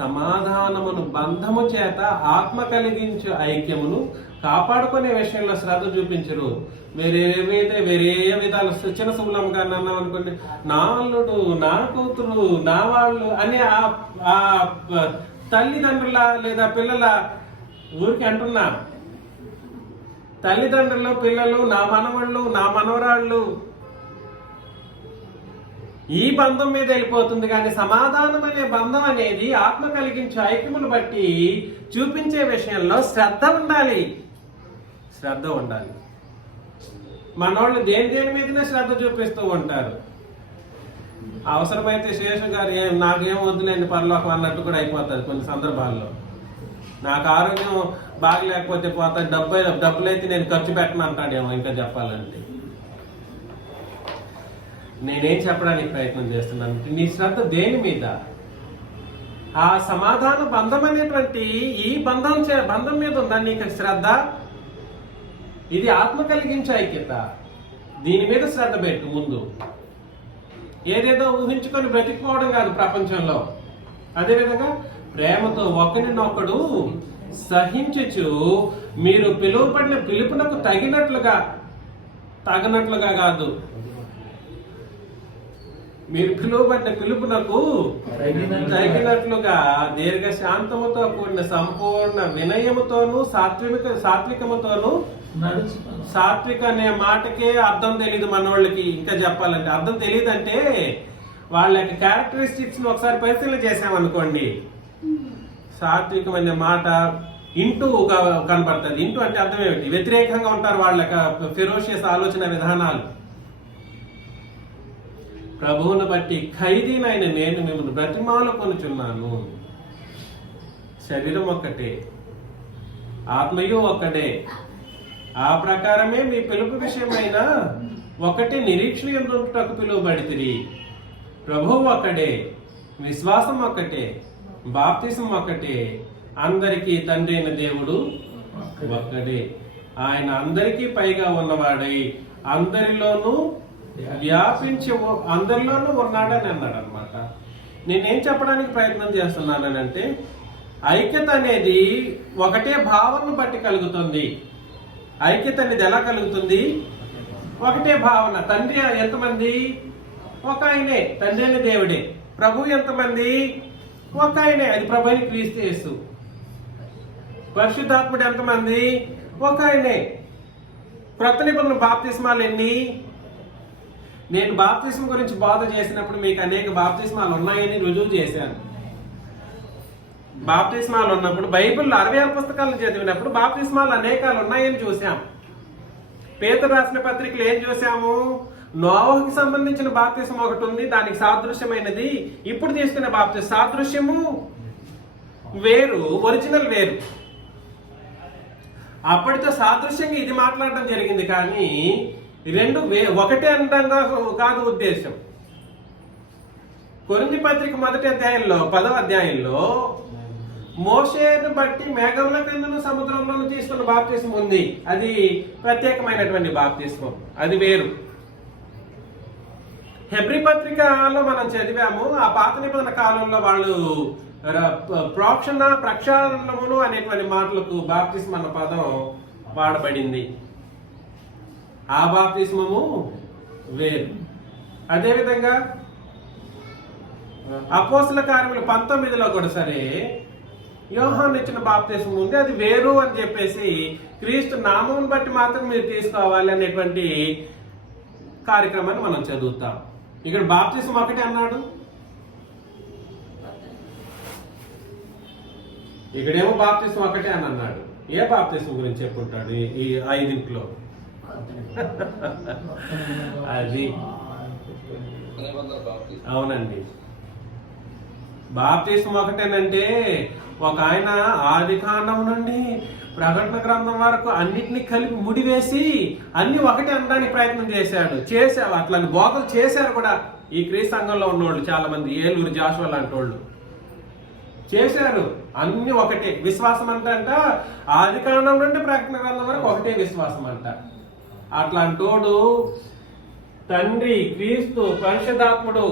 సమాధానమును బంధము చేత ఆత్మ కలిగించు ఐక్యమును కాపాడుకునే విషయంలో శ్రద్ధ చూపించరు. వేరే విధాలు చిన్న శుభ్లంగా అన్నాం అనుకోండి, నా అల్లుడు, నా కూతురు, నా వాళ్ళు అని ఆ తల్లిదండ్రుల లేదా పిల్లల ఊరికి అంటున్నా. తల్లిదండ్రులు, పిల్లలు, నా మనవళ్ళు, నా మనవరాళ్ళు ఈ బంధం మీద వెళ్ళిపోతుంది. కానీ సమాధానం అనే బంధం అనేది ఆత్మ కలిగించే ఐక్యమును బట్టి చూపించే విషయంలో శ్రద్ధ ఉండాలి. శ్రద్ధ ఉండాలి. మనోళ్ళు దేని మీదనే శ్రద్ధ చూపిస్తూ ఉంటారు. అవసరమైతే శేషు గారు నాకేం వద్దులేండి పరలోకం అన్నట్టు కూడా అయిపోతుంది కొన్ని సందర్భాల్లో. నాకు ఆరోగ్యం బాగలేకపోతే పోతా, డబ్బులైతే నేను ఖర్చు పెట్టను అంటాడేమో. ఇంకా చెప్పాలంటే నేనేం చెప్పడానికి ప్రయత్నం చేస్తున్నాను, నీ శ్రద్ధ దేని మీద? ఆ సమాధాన బంధం అనేటువంటి ఈ బంధం మీద ఉందా నీకు శ్రద్ధ? ఇది ఆత్మ కలిగించే ఐక్యత. దీని మీద శ్రద్ధ పెట్టు ముందు. ఏదేదో ఊహించుకొని బ్రతికిపోవడం కాదు ప్రపంచంలో. అదేవిధంగా ప్రేమతో ఒకరినొకడు సహించుచు మీరు పిలువబడిన పిలుపునకు తగినట్లుగా కాదు, మీరు పిలువబడిన పిలుపునకు తగినట్లుగా దీర్ఘ శాంతముతో కూడిన సంపూర్ణ వినయముతోను సాత్వికముతోను. సాత్విక అనే మాటకే అర్థం తెలియదు మనోళ్ళకి. ఇంకా చెప్పాలంటే అర్థం తెలియదు అంటే వాళ్ళ యొక్క క్యారెక్టరిస్టిక్స్ ను ఒకసారి పరిశీలన చేసామనుకోండి. సాత్వికం అనే మాట ఇంటూగా కనపడుతుంది. ఇంటూ అంటే అర్థం ఏమిటి? వ్యతిరేకంగా ఉంటారు వాళ్ళ యొక్క ఫెరోషియస్ ఆలోచన విధానాలు. ప్రభువును బట్టి ఖైదీనైన నేను మిమ్మల్ని బ్రతిమాలు కొనుచున్నాను. శరీరం ఒక్కటే, ఆత్మయు ఒక్కటే. ఆ ప్రకారమే మీ పిలుపు విషయమైన ఒకటి నిరీక్షణ ఎందుకు పిలువబడితిరి. ప్రభువు ఒక్కడే, విశ్వాసం ఒక్కటే, బాప్తిసం ఒక్కటే, అందరికీ తండ్రి అయిన దేవుడు ఒక్కడే. ఆయన అందరికీ పైగా ఉన్నవాడై అందరిలోనూ వ్యాపించి అందరిలోనూ ఉన్నాడని అన్నాడు అనమాట. నేనేం చెప్పడానికి ప్రయత్నం చేస్తున్నానంటే ఐక్యత అనేది ఒకటే భావనను బట్టి కలుగుతుంది. ఐక్యత అనేది ఎలా కలుగుతుంది? ఒకటే భావన. తండ్రి ఎంతమంది? ఒక ఆయనే, తండ్రి అనే దేవుడే. ప్రభు ఎంతమంది? ఒక ఆయనే, అది ప్రభు అని క్రీస్తు యేసు. పరిశుద్ధాత్ముడు ఎంతమంది? ఒక ఆయనే. క్రొత్త నిబంధన బాప్తిస్మాలు ఎన్ని? నేను బాప్తిస్మ గురించి బోధ చేసినప్పుడు మీకు అనేక బాప్తిస్మాలు ఉన్నాయని రుజువు చేశాను. బాప్తిస్మాలు ఉన్నప్పుడు బైబిల్లో 66 పుస్తకాలను చదివినప్పుడు బాప్తిస్మాలు అనేకాలు ఉన్నాయని చూసాం. పేతురు రాసిన పత్రికలు ఏం చూసాము? నోవహుకి సంబంధించిన బాప్తిస్మ ఒకటి ఉంది, దానికి సాదృశ్యమైనది. ఇప్పుడు తీసుకునే బాప్తిస్మ సాదృశ్యము వేరు, ఒరిజినల్ వేరు. అప్పటితో సాదృశ్యంగా ఇది మాట్లాడడం జరిగింది. కానీ రెండు ఒకటే అనడంగా కాదు ఉద్దేశం. కొరింథీ పత్రిక మొదటి అధ్యాయంలో 10వ అధ్యాయంలో మోషేను బట్టి మేఘంలో క్రిందను సముద్రంలోను తీసుకున్న బాప్తిస్మం ఉంది. అది ప్రత్యేకమైనటువంటి బాప్తిస్మం, అది వేరు. హెబ్రీ పత్రికలో మనం చదివాము, ఆ పాత నిబంధన కాలంలో వాళ్ళు ప్రక్షాళనములు అనేటువంటి మాటలకు బాప్తిస్మం అన్న పదం వాడబడింది. ఆ బాప్తిస్మము వేరు. అదేవిధంగా అపోస్తల కార్యములు 19లో కూడా సరే యోహాను ఇచ్చిన బాప్తిస్మం ఉంది, అది వేరు అని చెప్పేసి క్రీస్తు నామం బట్టి మాత్రం మీరు తీసుకోవాలి అనేటువంటి కార్యక్రమాన్ని మనం చదువుతాం. ఇక్కడ బాప్తిస్మం ఒకటే అన్నాడు, ఇక్కడేమో బాప్తిస్మం ఒకటే అని అన్నాడు. ఏ బాప్తిస్మం గురించి చెప్పుంటాడు ఈ 5 అది అవునండి. బాప్తిస్మం ఒకటేనంటే ఒక ఆయన ఆది కాండం నుండి ప్రకటన గ్రంథం వరకు అన్నిటినీ కలిపి ముడివేసి అన్ని ఒకటే అనడానికి ప్రయత్నం చేశారు. అట్లని బోధలు చేశారు కూడా ఈ క్రీస్తు సంఘంలో ఉన్నోళ్ళు చాలా మంది, ఏలూరు జాషువా లాంటి వాళ్ళు చేశారు. అన్ని ఒకటే విశ్వాసం అంట. ఆది కాండం నుండి ప్రకటన గ్రంథం వరకు ఒకటే విశ్వాసం అంట. అట్లాంటోడు తండ్రి, క్రీస్తు, పరిశుద్ధాత్ముడు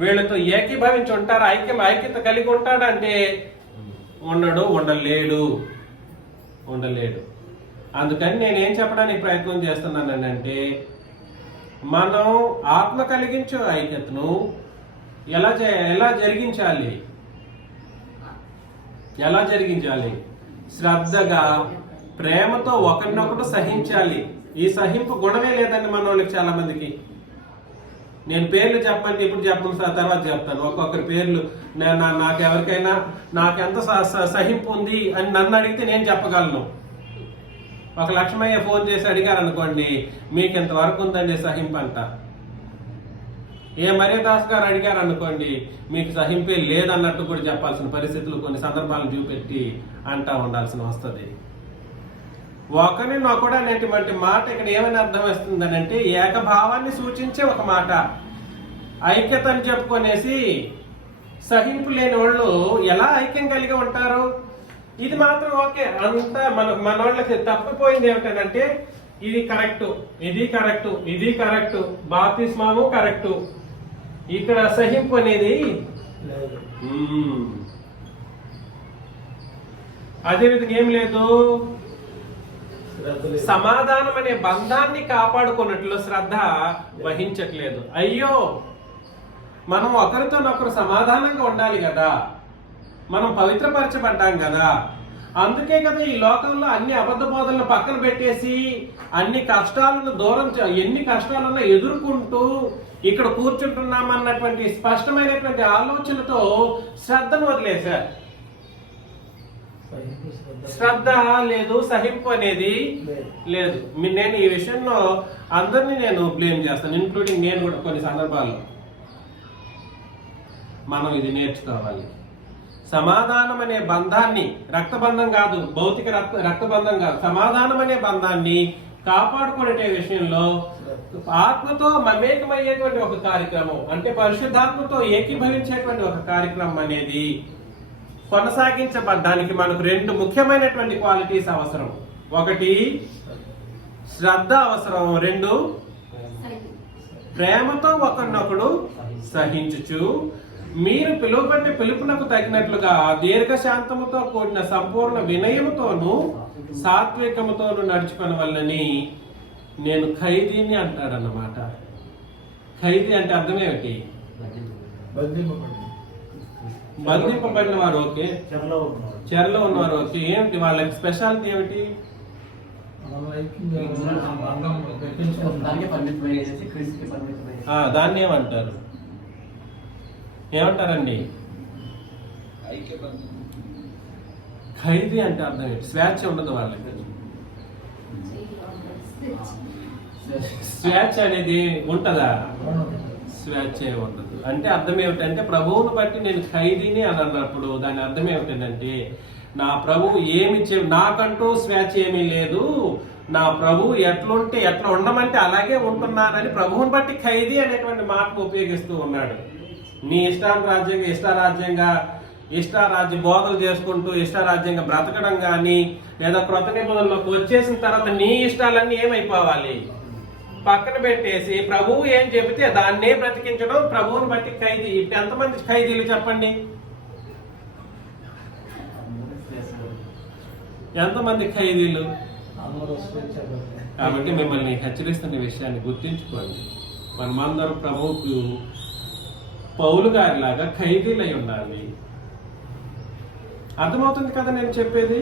వీళ్ళతో ఏకీభవించి ఉంటారు, ఐక్యత కలిగి ఉంటాడంటే ఉండలేడు. అందుకని నేనేం చెప్పడానికి ప్రయత్నం చేస్తున్నానంటే మనం ఆత్మ కలిగించే ఐక్యతను ఎలా జరిగించాలి? శ్రద్ధగా, ప్రేమతో ఒకరినొకడు సహించాలి. ఈ సహింపు గుణమే లేదండి మన వాళ్ళకి చాలా మందికి. నేను పేర్లు చెప్పండి, ఇప్పుడు చెప్పను సార్, తర్వాత చెప్తాను. ఒక్కొక్కరి పేర్లు నాకు ఎవరికైనా నాకెంత సహింపు ఉంది అని నన్ను అడిగితే నేను చెప్పగలను. ఒక లక్ష్మయ్య ఫోన్ చేసి అడిగారు అనుకోండి, మీకు ఎంతవరకు ఉందండి సహింపు అంట. ఏ మర్యాదాస్ గారు అడిగారు అనుకోండి, మీకు సహింపే లేదన్నట్టు కూడా చెప్పాల్సిన పరిస్థితులు కొన్ని సందర్భాలను చూపెట్టి అంటా ఉండాల్సిన వస్తుంది. ఒకరినొకడు అనేటువంటి మాట ఇక్కడ ఏమని అర్థం వస్తుందని అంటే, ఏకభావాన్ని సూచించే ఒక మాట. ఐక్యతని చెప్పుకొనేసి సహింపు లేని వాళ్ళు ఎలా ఐక్యం కలిగి ఉంటారు? ఇది మాత్రం ఓకే, అంతా మన వాళ్ళకి తప్పిపోయింది ఏమిటంటే, ఇది కరెక్ట్, ఇది కరెక్ట్, ఇది కరెక్ట్, బాప్తిస్మాము కరెక్ట్, ఇక్కడ సహింపు అనేది అదేవిధంగా ఏం లేదు. సమాధానం అనే బంధాన్ని కాపాడుకున్నట్లు శ్రద్ధ వహించట్లేదు. అయ్యో, మనం ఒకరితోనొకరు సమాధానంగా ఉండాలి కదా, మనం పవిత్రపరచబడ్డాం కదా, అందుకే కదా ఈ లోకంలో అన్ని అబద్ధ బోధనలు పక్కన పెట్టేసి అన్ని కష్టాలను ఎన్ని కష్టాలన్నా ఎదుర్కొంటూ ఇక్కడ కూర్చుంటున్నామన్నటువంటి స్పష్టమైనటువంటి ఆలోచనతో శ్రద్ధను వదిలేశారు. శ్రద్ధ లేదు, సహింపు అనేది లేదు. నేను ఈ విషయంలో అందరినీ నేను బ్లేమ్ చేస్తాను, ఇంక్లూడింగ్ నేను కూడా. కొన్ని సందర్భాల్లో మనం ఇది నేర్చుకోవాలి. సమాధానం అనే బంధాన్ని, రక్తబంధం కాదు, భౌతిక రక్తబంధం కాదు, సమాధానం అనే బంధాన్ని కాపాడుకునే విషయంలో ఆత్మతో మమేకమయ్యేటువంటి ఒక కార్యక్రమం, అంటే పరిశుద్ధాత్మతో ఏకీభవించేటువంటి ఒక కార్యక్రమం అనేది కొనసాగించబడ్డానికి మనకు రెండు ముఖ్యమైనటువంటి క్వాలిటీస్ అవసరం. ఒకటి శ్రద్ధ అవసరం, రెండు ప్రేమతో ఒకరినొకడు సహించుచు మీరు పిలువబట్టి పిలుపునకు తగినట్లుగా దీర్ఘశాంతముతో కూడిన సంపూర్ణ వినయముతోను సాత్వికముతోను నడుచుకున్న వల్లని నేను ఖైదీని అంటాడన్నమాట. ఖైదీ అంటే అర్థం ఏమిటి? బంధింపబడిన వారు. ఓకే, చెరలో ఉన్నవారు. ఓకే, ఏమిటి వాళ్ళకి స్పెషాలిటీ ఏమిటి? దాన్ని ఏమంటారు? ఏమంటారండి? ఖైదీ అంటే అర్థం ఏంటి? స్వేచ్ఛ ఉండదు వాళ్ళకి. స్వేచ్ఛ అనేది ఉంటదా? స్వేచ్ఛ ఉండదు. అంటే అర్థం ఏమిటంటే, ప్రభువును బట్టి నేను ఖైదీని అని అన్నప్పుడు దాని అర్థం ఏమిటంటే, నా ప్రభువు ఏమి నాకంటూ స్వేచ్ఛ ఏమీ లేదు, నా ప్రభువు ఎట్లుంటే ఎట్లా ఉండమంటే అలాగే ఉంటున్నానని ప్రభువుని బట్టి ఖైదీ అనేటువంటి మాటను ఉపయోగిస్తూ ఉన్నాడు. నీ ఇష్టారాజ్య బోధలు చేసుకుంటూ ఇష్టారాజ్యంగా బ్రతకడం కానీ, లేదా క్రొత్త నిబంధనలోకి వచ్చేసిన తర్వాత నీ ఇష్టాలన్నీ ఏమైపోవాలి? పక్కన పెట్టేసి ప్రభువు ఏం చెబితే దాన్నే బ్రతికించడం ప్రభువుని బట్టి ఖైదీ. ఇప్పుడు ఎంతమంది ఖైదీలు చెప్పండి? ఎంతమంది ఖైదీలు? కాబట్టి మిమ్మల్ని హెచ్చరిస్తున్న విషయాన్ని గుర్తించుకోండి. మనమందరం ప్రభువుకు పౌలు గారి లాగా ఖైదీలై ఉండాలి. అర్థమవుతుంది కదా నేను చెప్పేది?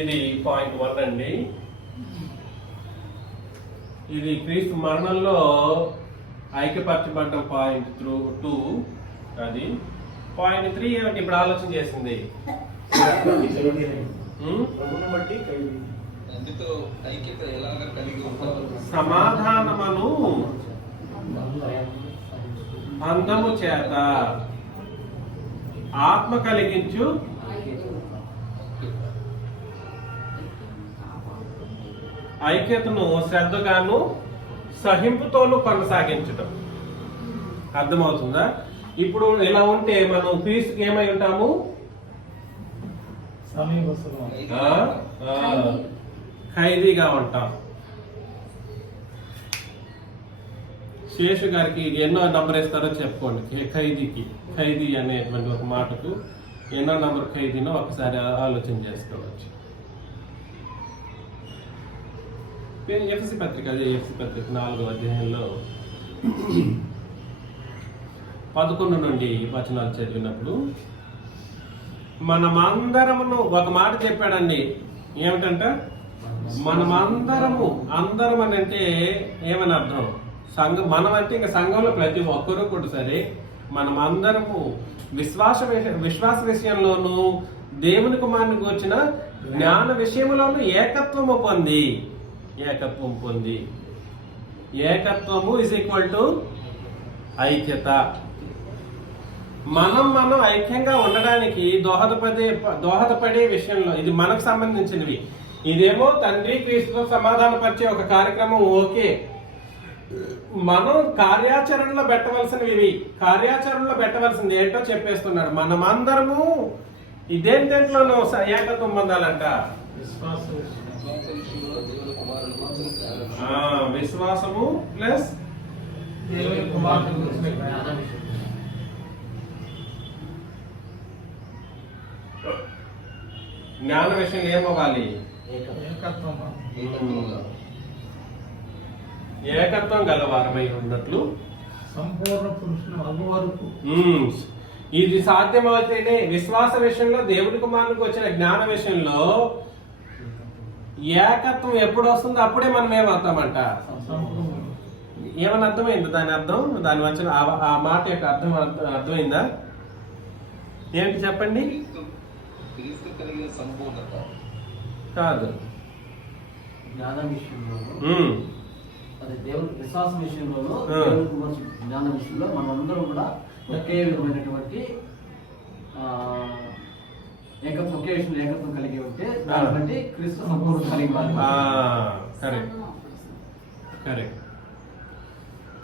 ఇది పాయింట్ 1 అండి. ఇది క్రీస్తు మరణంలో ఐక్యపరచబడ్డం పాయింట్ 2. అది పాయింట్ 3 ఏమిటి? ఇప్పుడు ఆలోచన చేసింది సమాధానమును అందము చేత ఆత్మ కలిగించు ఐక్యతను శ్రద్ధగాను సహింపుతోను కొనసాగించటం. అర్థమవుతుందా? ఇప్పుడు ఇలా ఉంటే మనం క్రీస్తుకి ఏమై ఉంటాము? ఖైదీగా ఉంటాం. శేషు గారికి ఎన్నో నంబర్ ఇస్తారో చెప్పుకోండి. ఖైదీ అనేటువంటి ఒక మాటకు ఎన్నో నంబర్ ఖైదీనో ఒకసారి ఆలోచన చేసుకోవచ్చు. ఎఫ్ఎస్సి పత్రిక 4వ అధ్యాయంలో 11 నుండి వచనాలు చదివినప్పుడు మనమందరమును ఒక మాట చెప్పాడండి, ఏమిటంట మనమందరము, అందరం అని అంటే ఏమని అర్థం? సంఘం, మనం అంటే ఇంకా సంఘంలో ప్రతి ఒక్కరూ కూడా సరే, మనమందరము విశ్వాస విషయంలోనూ దేవుని కుమారునికి వచ్చిన జ్ఞాన విషయంలోనూ ఏకత్వము పొంది ఏకత్వము ఇస్ ఈక్వల్ టు ఐక్యత. మనం ఐక్యంగా ఉండడానికి దోహదపడే విషయంలో ఇది మనకు సంబంధించినవి. ఇదేమో తండ్రి క్రీస్తుతో సమాధానపరిచే ఒక కార్యక్రమం, ఓకే. మనం కార్యాచరణలో పెట్టవలసింది ఏంటో చెప్పేస్తున్నాడు. మనమందరము దేంట్లోనూ ఏకత్వం పొందాలంట. విశ్వాసము ప్లస్ దేవుని కుమారుని గురించిన జ్ఞానం. జ్ఞాన విషయం ఏమవ్వాలి? ఏకత్వం గలవారమై ఉన్నట్లు సంపూర్ణ పురుషులు అగు వరకు. ఇది సాధ్యమవుతేనే విశ్వాస విషయంలో దేవుడి కుమారునికి వచ్చిన జ్ఞాన విషయంలో ఏకత్వం ఎప్పుడు వస్తుందో అప్పుడే మనం ఏమవుతామంట. ఏమని అర్థమైంది దాని అర్థం? దాని వచ్చిన ఆ మాట యొక్క అర్థమైందా? ఏంటి చెప్పండి? కాదు, జ్ఞాన విషయంలో అదే దేవుని విశ్వాస విషయంలో జ్ఞాన విషయంలో మనందరం కూడా ఒకే విధమైనటువంటి ఒకే విషయంలో ఏకత్వం కలిగి ఉంటే దాన్ని బట్టి క్రీస్తు సంపూర్ణ కలిగి కరెక్ట్.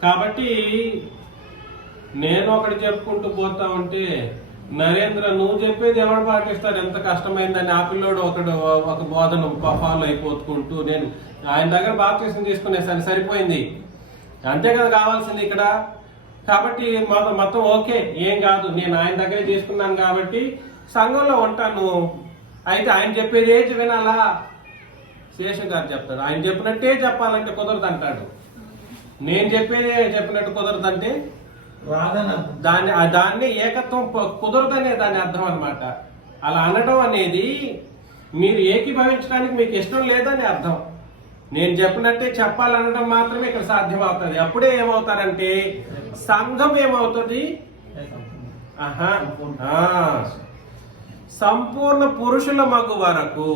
కాబట్టి నేను ఒకటి చెప్పుకుంటూ పోతా ఉంటే, నరేంద్ర నువ్వు చెప్పేది ఎవడు పాటిస్తాడు? ఎంత కష్టమైందని ఆ పిల్లోడు ఒక బోధన ఫాలో అయిపోతుకుంటూ, నేను ఆయన దగ్గర బాప్తీసం తీసుకునేసాను, సరిపోయింది, అంతే కదా కావాల్సింది ఇక్కడ. కాబట్టి మొత్తం ఓకే, ఏం కాదు, నేను ఆయన దగ్గరే తీసుకున్నాను కాబట్టి సంఘంలో ఉంటాను. అయితే ఆయన చెప్పేది ఏది వినాలా? శేషం గారు చెప్తాడు, ఆయన చెప్పినట్టే చెప్పాలంటే కుదరదు అంటాడు. నేను చెప్పినట్టు కుదరదంటే దాన్ని ఏకత్వం కుదరదనే దాని అర్థం అన్నమాట. అలా అనడం అనేది మీరు ఏకీభవించడానికి మీకు ఇష్టం లేదని అర్థం. నేను చెప్పినట్టే చెప్పాలనడం మాత్రమే ఇక్కడ సాధ్యం అవుతుంది. అప్పుడే ఏమవుతారంటే సంఘం ఏమవుతుంది? సంపూర్ణ పురుషుల మగు వరకు.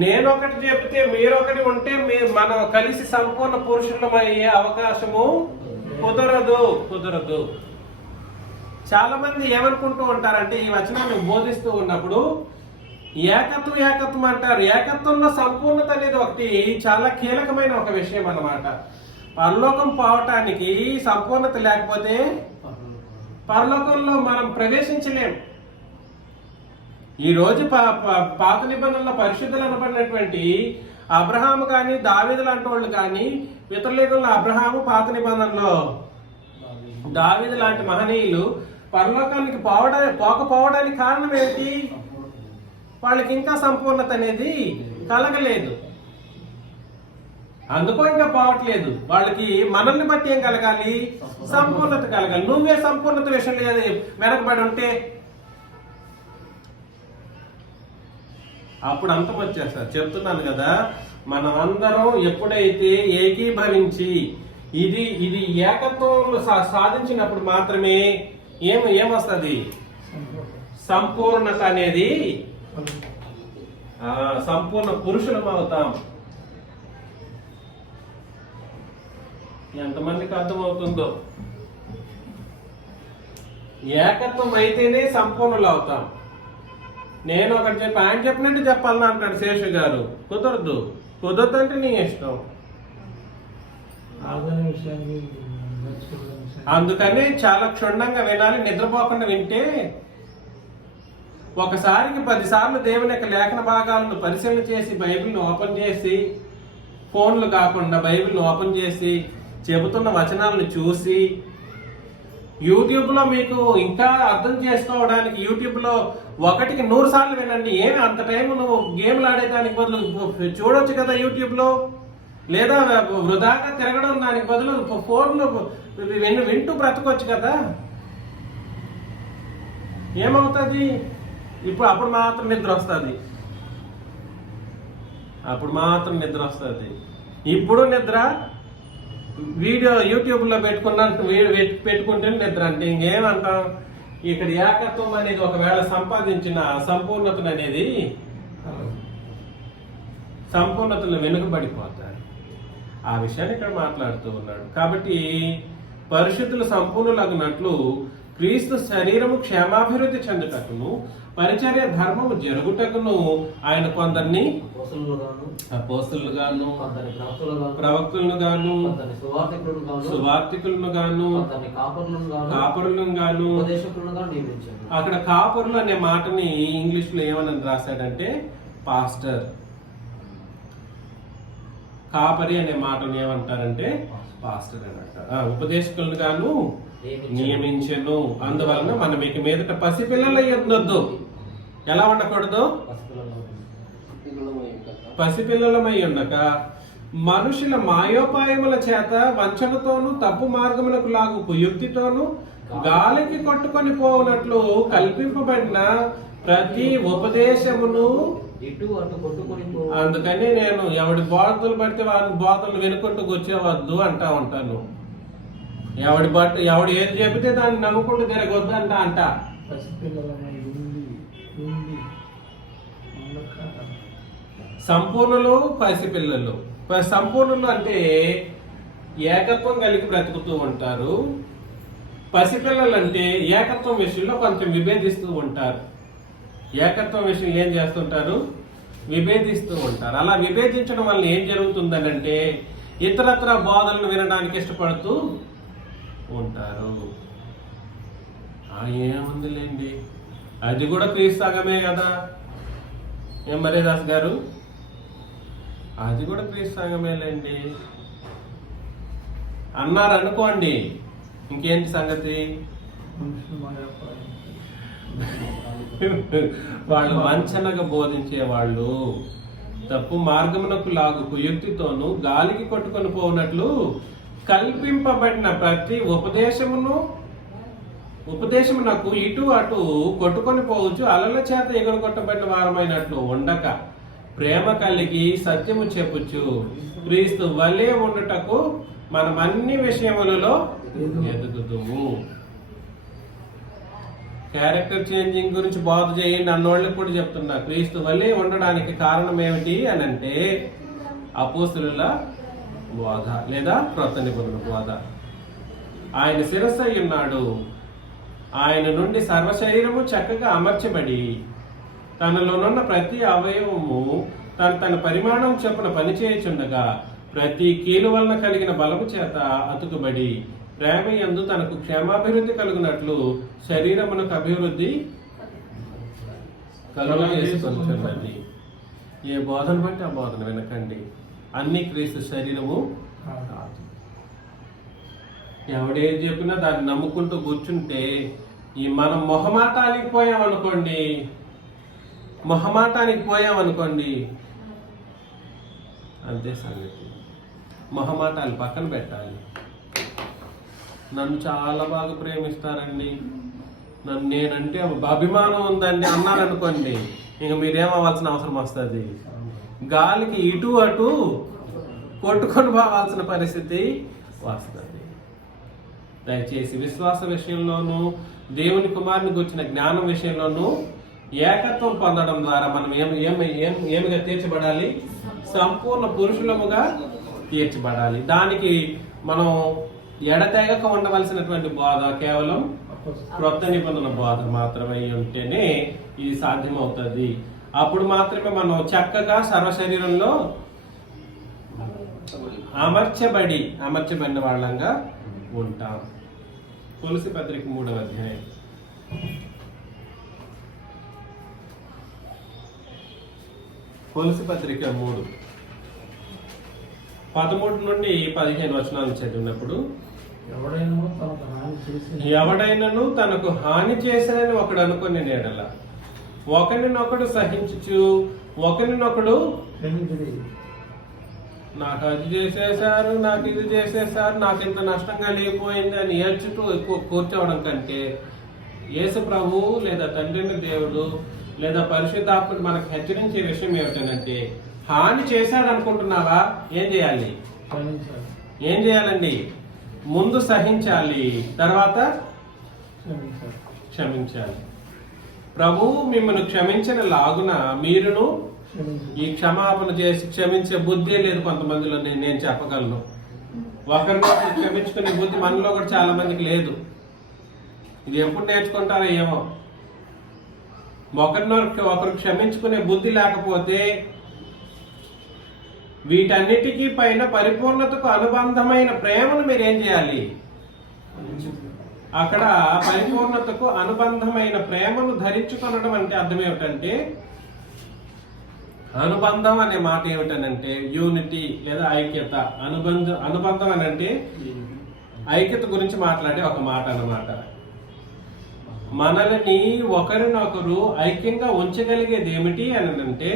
నేనొకటి చెప్తే మీరొకటి ఉంటే మనం కలిసి సంపూర్ణ పురుషులమయ్యే అవకాశము కుదరదు. చాలా మంది ఏమనుకుంటూ ఉంటారంటే, ఈ వచనాన్ని బోధిస్తూ ఉన్నప్పుడు ఏకత్వం అంటారు. ఏకత్వంలో సంపూర్ణత అనేది ఒకటి చాలా కీలకమైన ఒక విషయం అన్నమాట. పరలోకం పోవటానికి సంపూర్ణత లేకపోతే పరలోకంలో మనం ప్రవేశించలేం. ఈ రోజు పాత నిబంధనలో పరిశుద్ధులు అనబడినటువంటి అబ్రహాము కానీ దావీదు లాంటి వాళ్ళు కానీ, పితరులేఖంలో అబ్రహాము, పాత నిబంధనలో దావీదు లాంటి మహనీయులు పరలోకానికి పోకపోవడానికి కారణం ఏంటి? వాళ్ళకి ఇంకా సంపూర్ణత అనేది కలగలేదు, అందుకో ఇంకా పోవట్లేదు. వాళ్ళకి మనల్ని బట్టి ఏం కలగాలి? సంపూర్ణత కలగాలి. నువ్వే సంపూర్ణత విషయంలో వెనకబడి ఉంటే అప్పుడు అంతం వచ్చేస్తారు. చెప్తున్నాను కదా, మనం అందరం ఎప్పుడైతే ఏకీభవించి ఇది ఏకత్వంలో సాధించినప్పుడు మాత్రమే ఏమొస్తుంది? సంపూర్ణత అనేది, సంపూర్ణ పురుషులం అవుతాం. ఎంతమందికి అర్థమవుతుందో? ఏకత్వం అయితేనే సంపూర్ణులు అవుతాం. నేను ఒకటి చెప్పి ఆయన చెప్పినట్టు చెప్పాలని అంటాడు శేషు గారు. కుదరదు అంటే నీ ఇష్టం. అందుకని చాలా క్షుణ్ణంగా వినాలి, నిద్రపోకుండా వింటే. ఒకసారికి 10 సార్లు దేవుని యొక్క లేఖన భాగాలను పరిశీలన చేసి, బైబిల్ని ఓపెన్ చేసి, ఫోన్లు కాకుండా బైబిల్ని ఓపెన్ చేసి, చెబుతున్న వచనాలను చూసి, యూట్యూబ్లో మీకు ఇంకా అర్థం చేసుకోవడానికి యూట్యూబ్లో 1కి 100 సార్లు వినండి. ఏమి అంత టైం నువ్వు గేమ్లు ఆడేదానికి బదులు చూడొచ్చు కదా యూట్యూబ్లో. లేదా వృధాగా తిరగడం దానికి బదులు ఫోన్లో వింటూ బ్రతకొచ్చు కదా. ఏమవుతుంది? ఇప్పుడు అప్పుడు మాత్రం నిద్ర వస్తుంది, అప్పుడు మాత్రం నిద్ర వస్తుంది. ఇప్పుడు నిద్ర వీడియో యూట్యూబ్లో పెట్టుకుంటే నిద్ర అంటే ఇంకేమంటాం. ఇక్కడ ఏకత్వం అనేది ఒకవేళ సంపాదించిన సంపూర్ణతను అనేది సంపూర్ణతను వెనుకబడిపోతారు. ఆ విషయాన్ని ఇక్కడ మాట్లాడుతూ ఉన్నాడు. కాబట్టి పరిశుద్ధులు సంపూర్ణులగునట్లు క్రీస్తు శరీరము క్షేమాభివృద్ధి చెందుటకును పరిచర్య ధర్మము జరుగుటకును ఆయన కొందరిని అపోస్తలులు గాను, ప్రవక్తలను గాను, సువార్తికులను గాను, కాపరులను గాను. అక్కడ కాపరులు అనే మాటని ఇంగ్లీష్ లో ఏమని రాశాడంటే పాస్టర్. కాపరి అనే మాటను ఏమంటారంటే పాస్టర్ అని అంటారు. ఉపదేశకులను గాను నియమించెను. అందువలన మనం ఇక మీదట పసిపిల్లల ఉండొద్దు. ఎలా ఉండకూడదు? పసిపిల్లలమై ఉండక మనుషుల మాయోపాయముల చేత వంచనతోను తప్పు మార్గములకు లాగు కుయుక్తితోను గాలికి కొట్టుకొని పోవునట్లు కల్పింపబడిన ప్రతి ఉపదేశమును. అందుకని నేను ఎవడి బోధలు పడితే వారి బోధలు వినుకుంటూ కూర్చోవద్దు అంటా ఉంటాను. ఎవడు ఏది చెబితే దాన్ని నమ్ముకుంటూ తిరగొద్దు అంట. సంపూర్ణులు పసిపిల్లలు. సంపూర్ణులు అంటే ఏకత్వం కలిగి బ్రతుకుతూ ఉంటారు. పసిపిల్లలు అంటే ఏకత్వం విషయంలో కొంచెం విభేదిస్తూ ఉంటారు. ఏకత్వం విషయంలో ఏం చేస్తుంటారు? విభేదిస్తూ ఉంటారు. అలా విభేదించడం వల్ల ఏం జరుగుతుందని అంటే ఇతరత్ర బోధనలు వినడానికి ఇష్టపడుతూ ఉంటారు. ఏముందిలేండి, అది కూడా క్రీస్తు సంఘమే కదా. ఏం మరేదాస్ గారు, అది కూడా క్రీస్తు సంఘమేలేండి అన్నారు అనుకోండి. ఇంకేంటి సంగతి? వాళ్ళు వంచనగా బోధించే వాళ్ళు తప్పు మార్గమునకు లాగు కుయుక్తితోను గాలికి కొట్టుకొని పోనట్లు కల్పింపబడిన ప్రతి ఉపదేశమునకు ఇటు అటు కొట్టుకొని పోవచ్చు అలల చేత ఎగురగొట్టబడిన వారమైనట్లు ఉండక ప్రేమ కలిగి సత్యము చెప్పుచు క్రీస్తు వలె ఉండుటకు మనం అన్ని విషయములలో ఎదుగుదుము. క్యారెక్టర్ చేంజింగ్ గురించి బోధ చేయండి అన్నోళ్ళకి కూడా చెప్తున్నా. క్రీస్తు వలె ఉండడానికి కారణం ఏమిటి అని అంటే అపోస్తలుల బోధ లేదా క్రొత్త నిబంధన బోధ. ఆయన శిరస్సు అయి ఉన్నాడు. ఆయన నుండి సర్వశరీరము చక్కగా అమర్చబడి తనలోనున్న ప్రతి అవయవము తన పరిమాణం చొప్పున పనిచేయుచుండగా ప్రతి కీలు వలన కలిగిన బలము చేత అతుకుబడి ప్రేమ యందు తనకు క్షేమాభివృద్ధి కలుగునట్లు శరీరమునకు అభివృద్ధి కలుగజేసుకొనుచున్నది. ఏ బోధన బట్టి ఆ బోధన వినకండి. అన్ని క్రీస్తు శరీరము కాదు. ఎవడేది చెప్పినా దాన్ని నమ్ముకుంటూ కూర్చుంటే మనం మొహమాటానికి పోయామనుకోండి అంతే సంగతి. మొహమాటాలు పక్కన పెట్టాలి. నన్ను చాలా బాగా ప్రేమిస్తారండి, నేనంటే అభిమానం ఉందండి అన్నారనుకోండి, ఇంక మీరేమవ్వాల్సిన అవసరం వస్తుంది. గాలికి ఇటు అటు కొట్టుకొని పోవాల్సిన పరిస్థితి వస్తుంది. దయచేసి విశ్వాస విషయంలోనూ దేవుని కుమారుని గురించిన జ్ఞానం విషయంలోనూ ఏకత్వం పొందడం ద్వారా మనం ఏమిగా తీర్చబడాలి? సంపూర్ణ పురుషులముగా తీర్చబడాలి. దానికి మనం ఎడతెగక ఉండవలసినటువంటి బోధ కేవలం క్రొత్త నిబంధన బోధ మాత్రమే ఉంటేనే ఇది సాధ్యమవుతుంది. అప్పుడు మాత్రమే మనం చక్కగా సర్వశరీరంలో అమర్చబడిన వాళ్ళంగా ఉంటాం. తులసి పత్రిక 3వ అధ్యాయం. తులసి పత్రిక 3 13 నుండి 15 వచనాలు చదివినప్పుడు ఎవడైనను తనకు హాని చేశానని ఒకడు అనుకుని నేడల ఒకరినొకడు సహించుచు ఒకరినొకడు నాకు అది చేసేసారు, నాకు ఇది చేసేసారు, నాకు ఇంత నష్టంగా లేకపోయింది అని ఏడ్చుతూ ఎక్కువ కూర్చోవడం కంటే యేసు ప్రభు లేదా తండ్రిని దేవుడు లేదా పరిశుద్ధాత్ముడు మనకు హెచ్చరించే విషయం ఏమిటంటే, హాని చేశాడు అనుకుంటున్నావా, ఏం చేయాలి? క్షమించాలి. ఏం చేయాలండి? ముందు సహించాలి, తర్వాత క్షమించాలి. క్షమించాలి. ప్రభువు మిమ్మల్ని క్షమించిన లాగున మీరును క్షమించాలి. ఈ క్షమాపణ చేసి క్షమించే బుద్ధి లేదు కొంతమందిలో, నేను చెప్పగలను. ఒకరినొకరు క్షమించుకునే బుద్ధి మనలో కూడా చాలా మందికి లేదు. ఇది ఎప్పుడు నేర్చుకుంటారో ఏమో. ఒకరు క్షమించుకునే బుద్ధి లేకపోతే వీటన్నిటికీ పైన పరిపూర్ణతకు అనుబంధమైన ప్రేమను మీరు ఏం చేయాలి? అక్కడ పరిపూర్ణతకు అనుబంధమైన ప్రేమను ధరించుకొనడం అంటే అర్థం ఏమిటంటే, అనుబంధం అనే మాట ఏమిటనంటే యూనిటీ లేదా ఐక్యత. అనుబంధం అని అంటే ఐక్యత గురించి మాట్లాడే ఒక మాట అన్నమాట. మనల్ని ఒకరినొకరు ఐక్యంగా ఉంచగలిగేది ఏమిటి అని అంటే,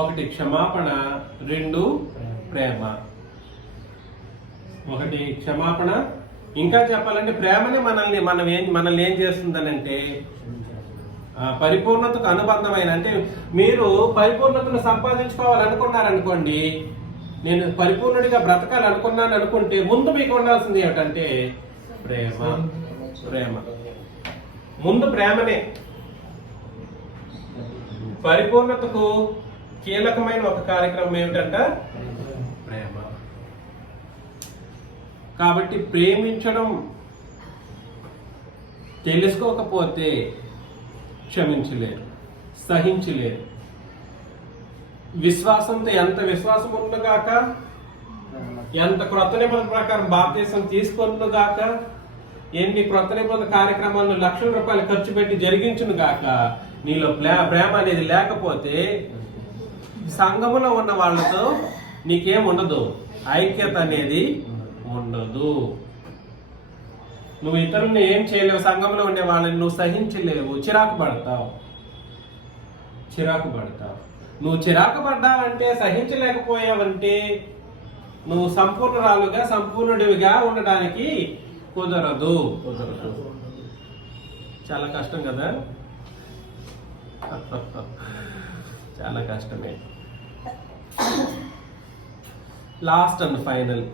ఒకటి క్షమాపణ, రెండు ప్రేమ. ఒకటి క్షమాపణ, ఇంకా చెప్పాలంటే ప్రేమనే మనల్ని ఏం చేస్తుందనంటే పరిపూర్ణతకు అనుబంధమైన. అంటే మీరు పరిపూర్ణతను సంపాదించుకోవాలనుకున్నారనుకోండి, నేను పరిపూర్ణుడిగా బ్రతకాలనుకున్నాను అనుకుంటే ముందు మీకు ఉండాల్సింది ఏమిటంటే ప్రేమ. ప్రేమ ముందు ప్రేమనే. పరిపూర్ణతకు కీలకమైన ఒక కార్యక్రమం ఏమిటంట? ప్రేమ. కాబట్టి ప్రేమించడం తెలుసుకోకపోతే క్షమించలేరు, సహించలేరు. విశ్వాసంతో ఎంత విశ్వాసం ఉన్నగాక, ఎంత క్రొత్త నిబంధన ప్రకారం బాప్తీసం తీసుకొనుగాక, ఎన్ని క్రొత్త నిబంధన కార్యక్రమాలను లక్షల రూపాయలు ఖర్చు పెట్టి జరిగించును గాక, నీలో ప్రేమ అనేది లేకపోతే సంఘములో ఉన్న వాళ్ళతో నీకేం ఉండదు, ఐక్యత అనేది ఉండదు. నువ్వు ఇతరుల్ని ఏం చేయలేవు, సంఘంలో ఉండే వాళ్ళని నువ్వు సహించలేవు, చిరాకు పడతావు. నువ్వు చిరాకు పడ్డావంటే, సహించలేకపోయావంటే నువ్వు సంపూర్ణురాలుగా సంపూర్ణుడివిగా ఉండడానికి కుదరదు. చాలా కష్టం కదా, చాలా కష్టమే. లాస్ట్ అండ్ ఫైనల్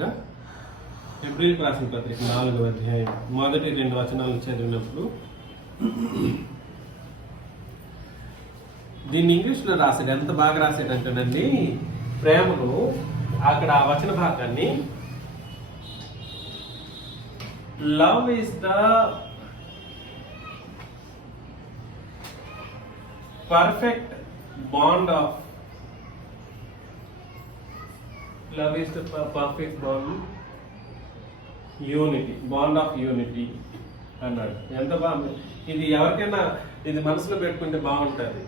గా ఫిబ్రవరి రాసిన పత్రిక 4వ అధ్యాయం మొదటి 2 వచనాలు చదివినప్పుడు, దీన్ని ఇంగ్లీష్లో రాశాడు. ఎంత బాగా రాశాడంటేనండి, ప్రేమను అక్కడ ఆ వచన భాగాన్ని, love is the perfect bond of unity అన్నాడు. ఎంత బాగుంది ఇది. ఎవరికైనా ఇది మనసులో పెట్టుకుంటే బాగుంటుంది.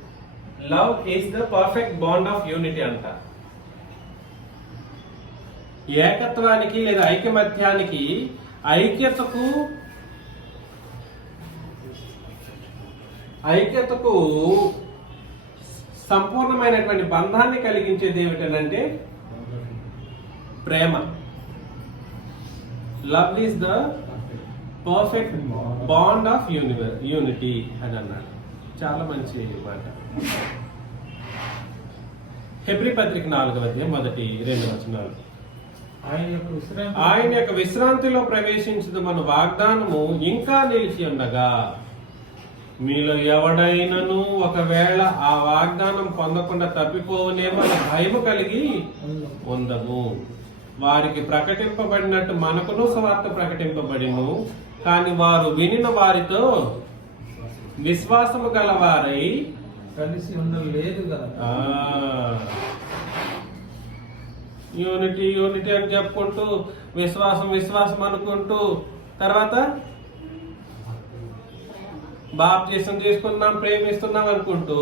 Love is the perfect bond of unity అంట. ఏకత్వానికి లేదా ఐకమత్యానికి, ఐక్యతకు సంపూర్ణమైనటువంటి బంధాన్ని కలిగించేది ఏమిటంటే ప్రేమ. Love is the perfect bond of unity అని అన్నాడు. చాలా మంచి మాట. హెబ్రీ పత్రిక 4వ అధ్యాయం మొదటి 2 వచనాలు. ఆయన యొక్క విశ్రాంతిలో ప్రవేశించిన మన వాగ్దానము ఇంకా నిలిచి ఉండగా, మీలో ఎవడైనను ఒకవేళ ఆ వాగ్దానం పొందకుండా తప్పిపోవనేమో భయము కలిగి ఉందము. వారికి ప్రకటింపబడినట్టు మనకును సువార్త ప్రకటింపబడిను, కానీ వారు వినిన వారితో విశ్వాసము గలవారై కలిసి ఉండలేదు కదా. యూనిటీ అని చెప్పుకుంటూ విశ్వాసం అనుకుంటూ, తర్వాత బాప్తీసం తీసుకున్నాం, ప్రేమిస్తున్నాం అనుకుంటూ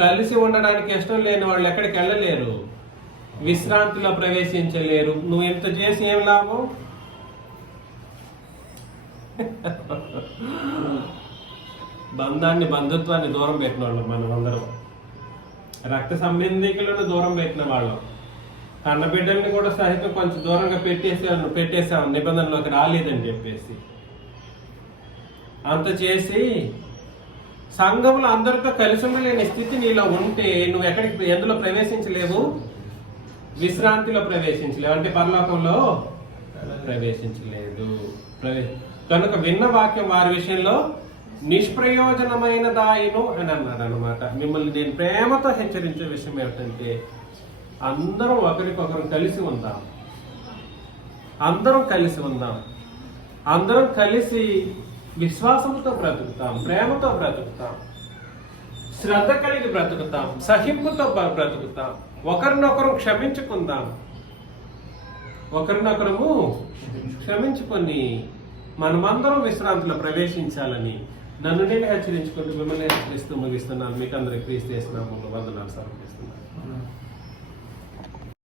కలిసి ఉండడానికి ఇష్టం లేని వాళ్ళు ఎక్కడికి వెళ్ళలేరు, విశ్రాంతిలో ప్రవేశించలేరు. నువ్వు ఎంత చేసి ఏం లాభం? బంధుత్వాన్ని దూరం పెట్టిన వాళ్ళం మనం అందరం. రక్త సంబంధికులను దూరం పెట్టిన వాళ్ళం. కన్న బిడ్డల్ని కూడా సహితం కొంచెం దూరంగా పెట్టేసాం, నిబంధనలోకి రాలేదని చెప్పేసి. అంత చేసి సంఘంలో అందరితో కలిసి ఉండలేని స్థితి నీలో ఉంటే నువ్వు ఎక్కడికి ఎందులో ప్రవేశించలేవు? విశ్రాంతిలో ప్రవేశించలేవు, అంటే పరలోకంలో ప్రవేశించలేదు. కనుక విన్న వాక్యం వారి విషయంలో నిష్ప్రయోజనమైన దాయిను అని అన్నాడు అనమాట. మిమ్మల్ని నేను ప్రేమతో హెచ్చరించే విషయం ఏమిటంటే అందరం ఒకరికొకరు కలిసి ఉందాం, అందరం కలిసి ఉందాం, అందరం కలిసి విశ్వాసంతో బ్రతుకుతాం, ప్రేమతో బ్రతుకుతాం, శ్రద్ధ కలిగి బ్రతుకుతాం, సహింపుతో బ్రతుకుతాం, ఒకరినొకరు క్షమించుకుందాం, ఒకరినొకరము క్షమించుకొని మనమందరం విశ్రాంతిలో ప్రవేశించాలని నన్ను నేను హెచ్చరించుకుంటూ మిమ్మల్ని హెచ్చరిస్తూ ముగిస్తున్నాను. మీకు అందరికి క్రీస్తు యేసు నామములో వందనాలు సమర్పిస్తున్నాను.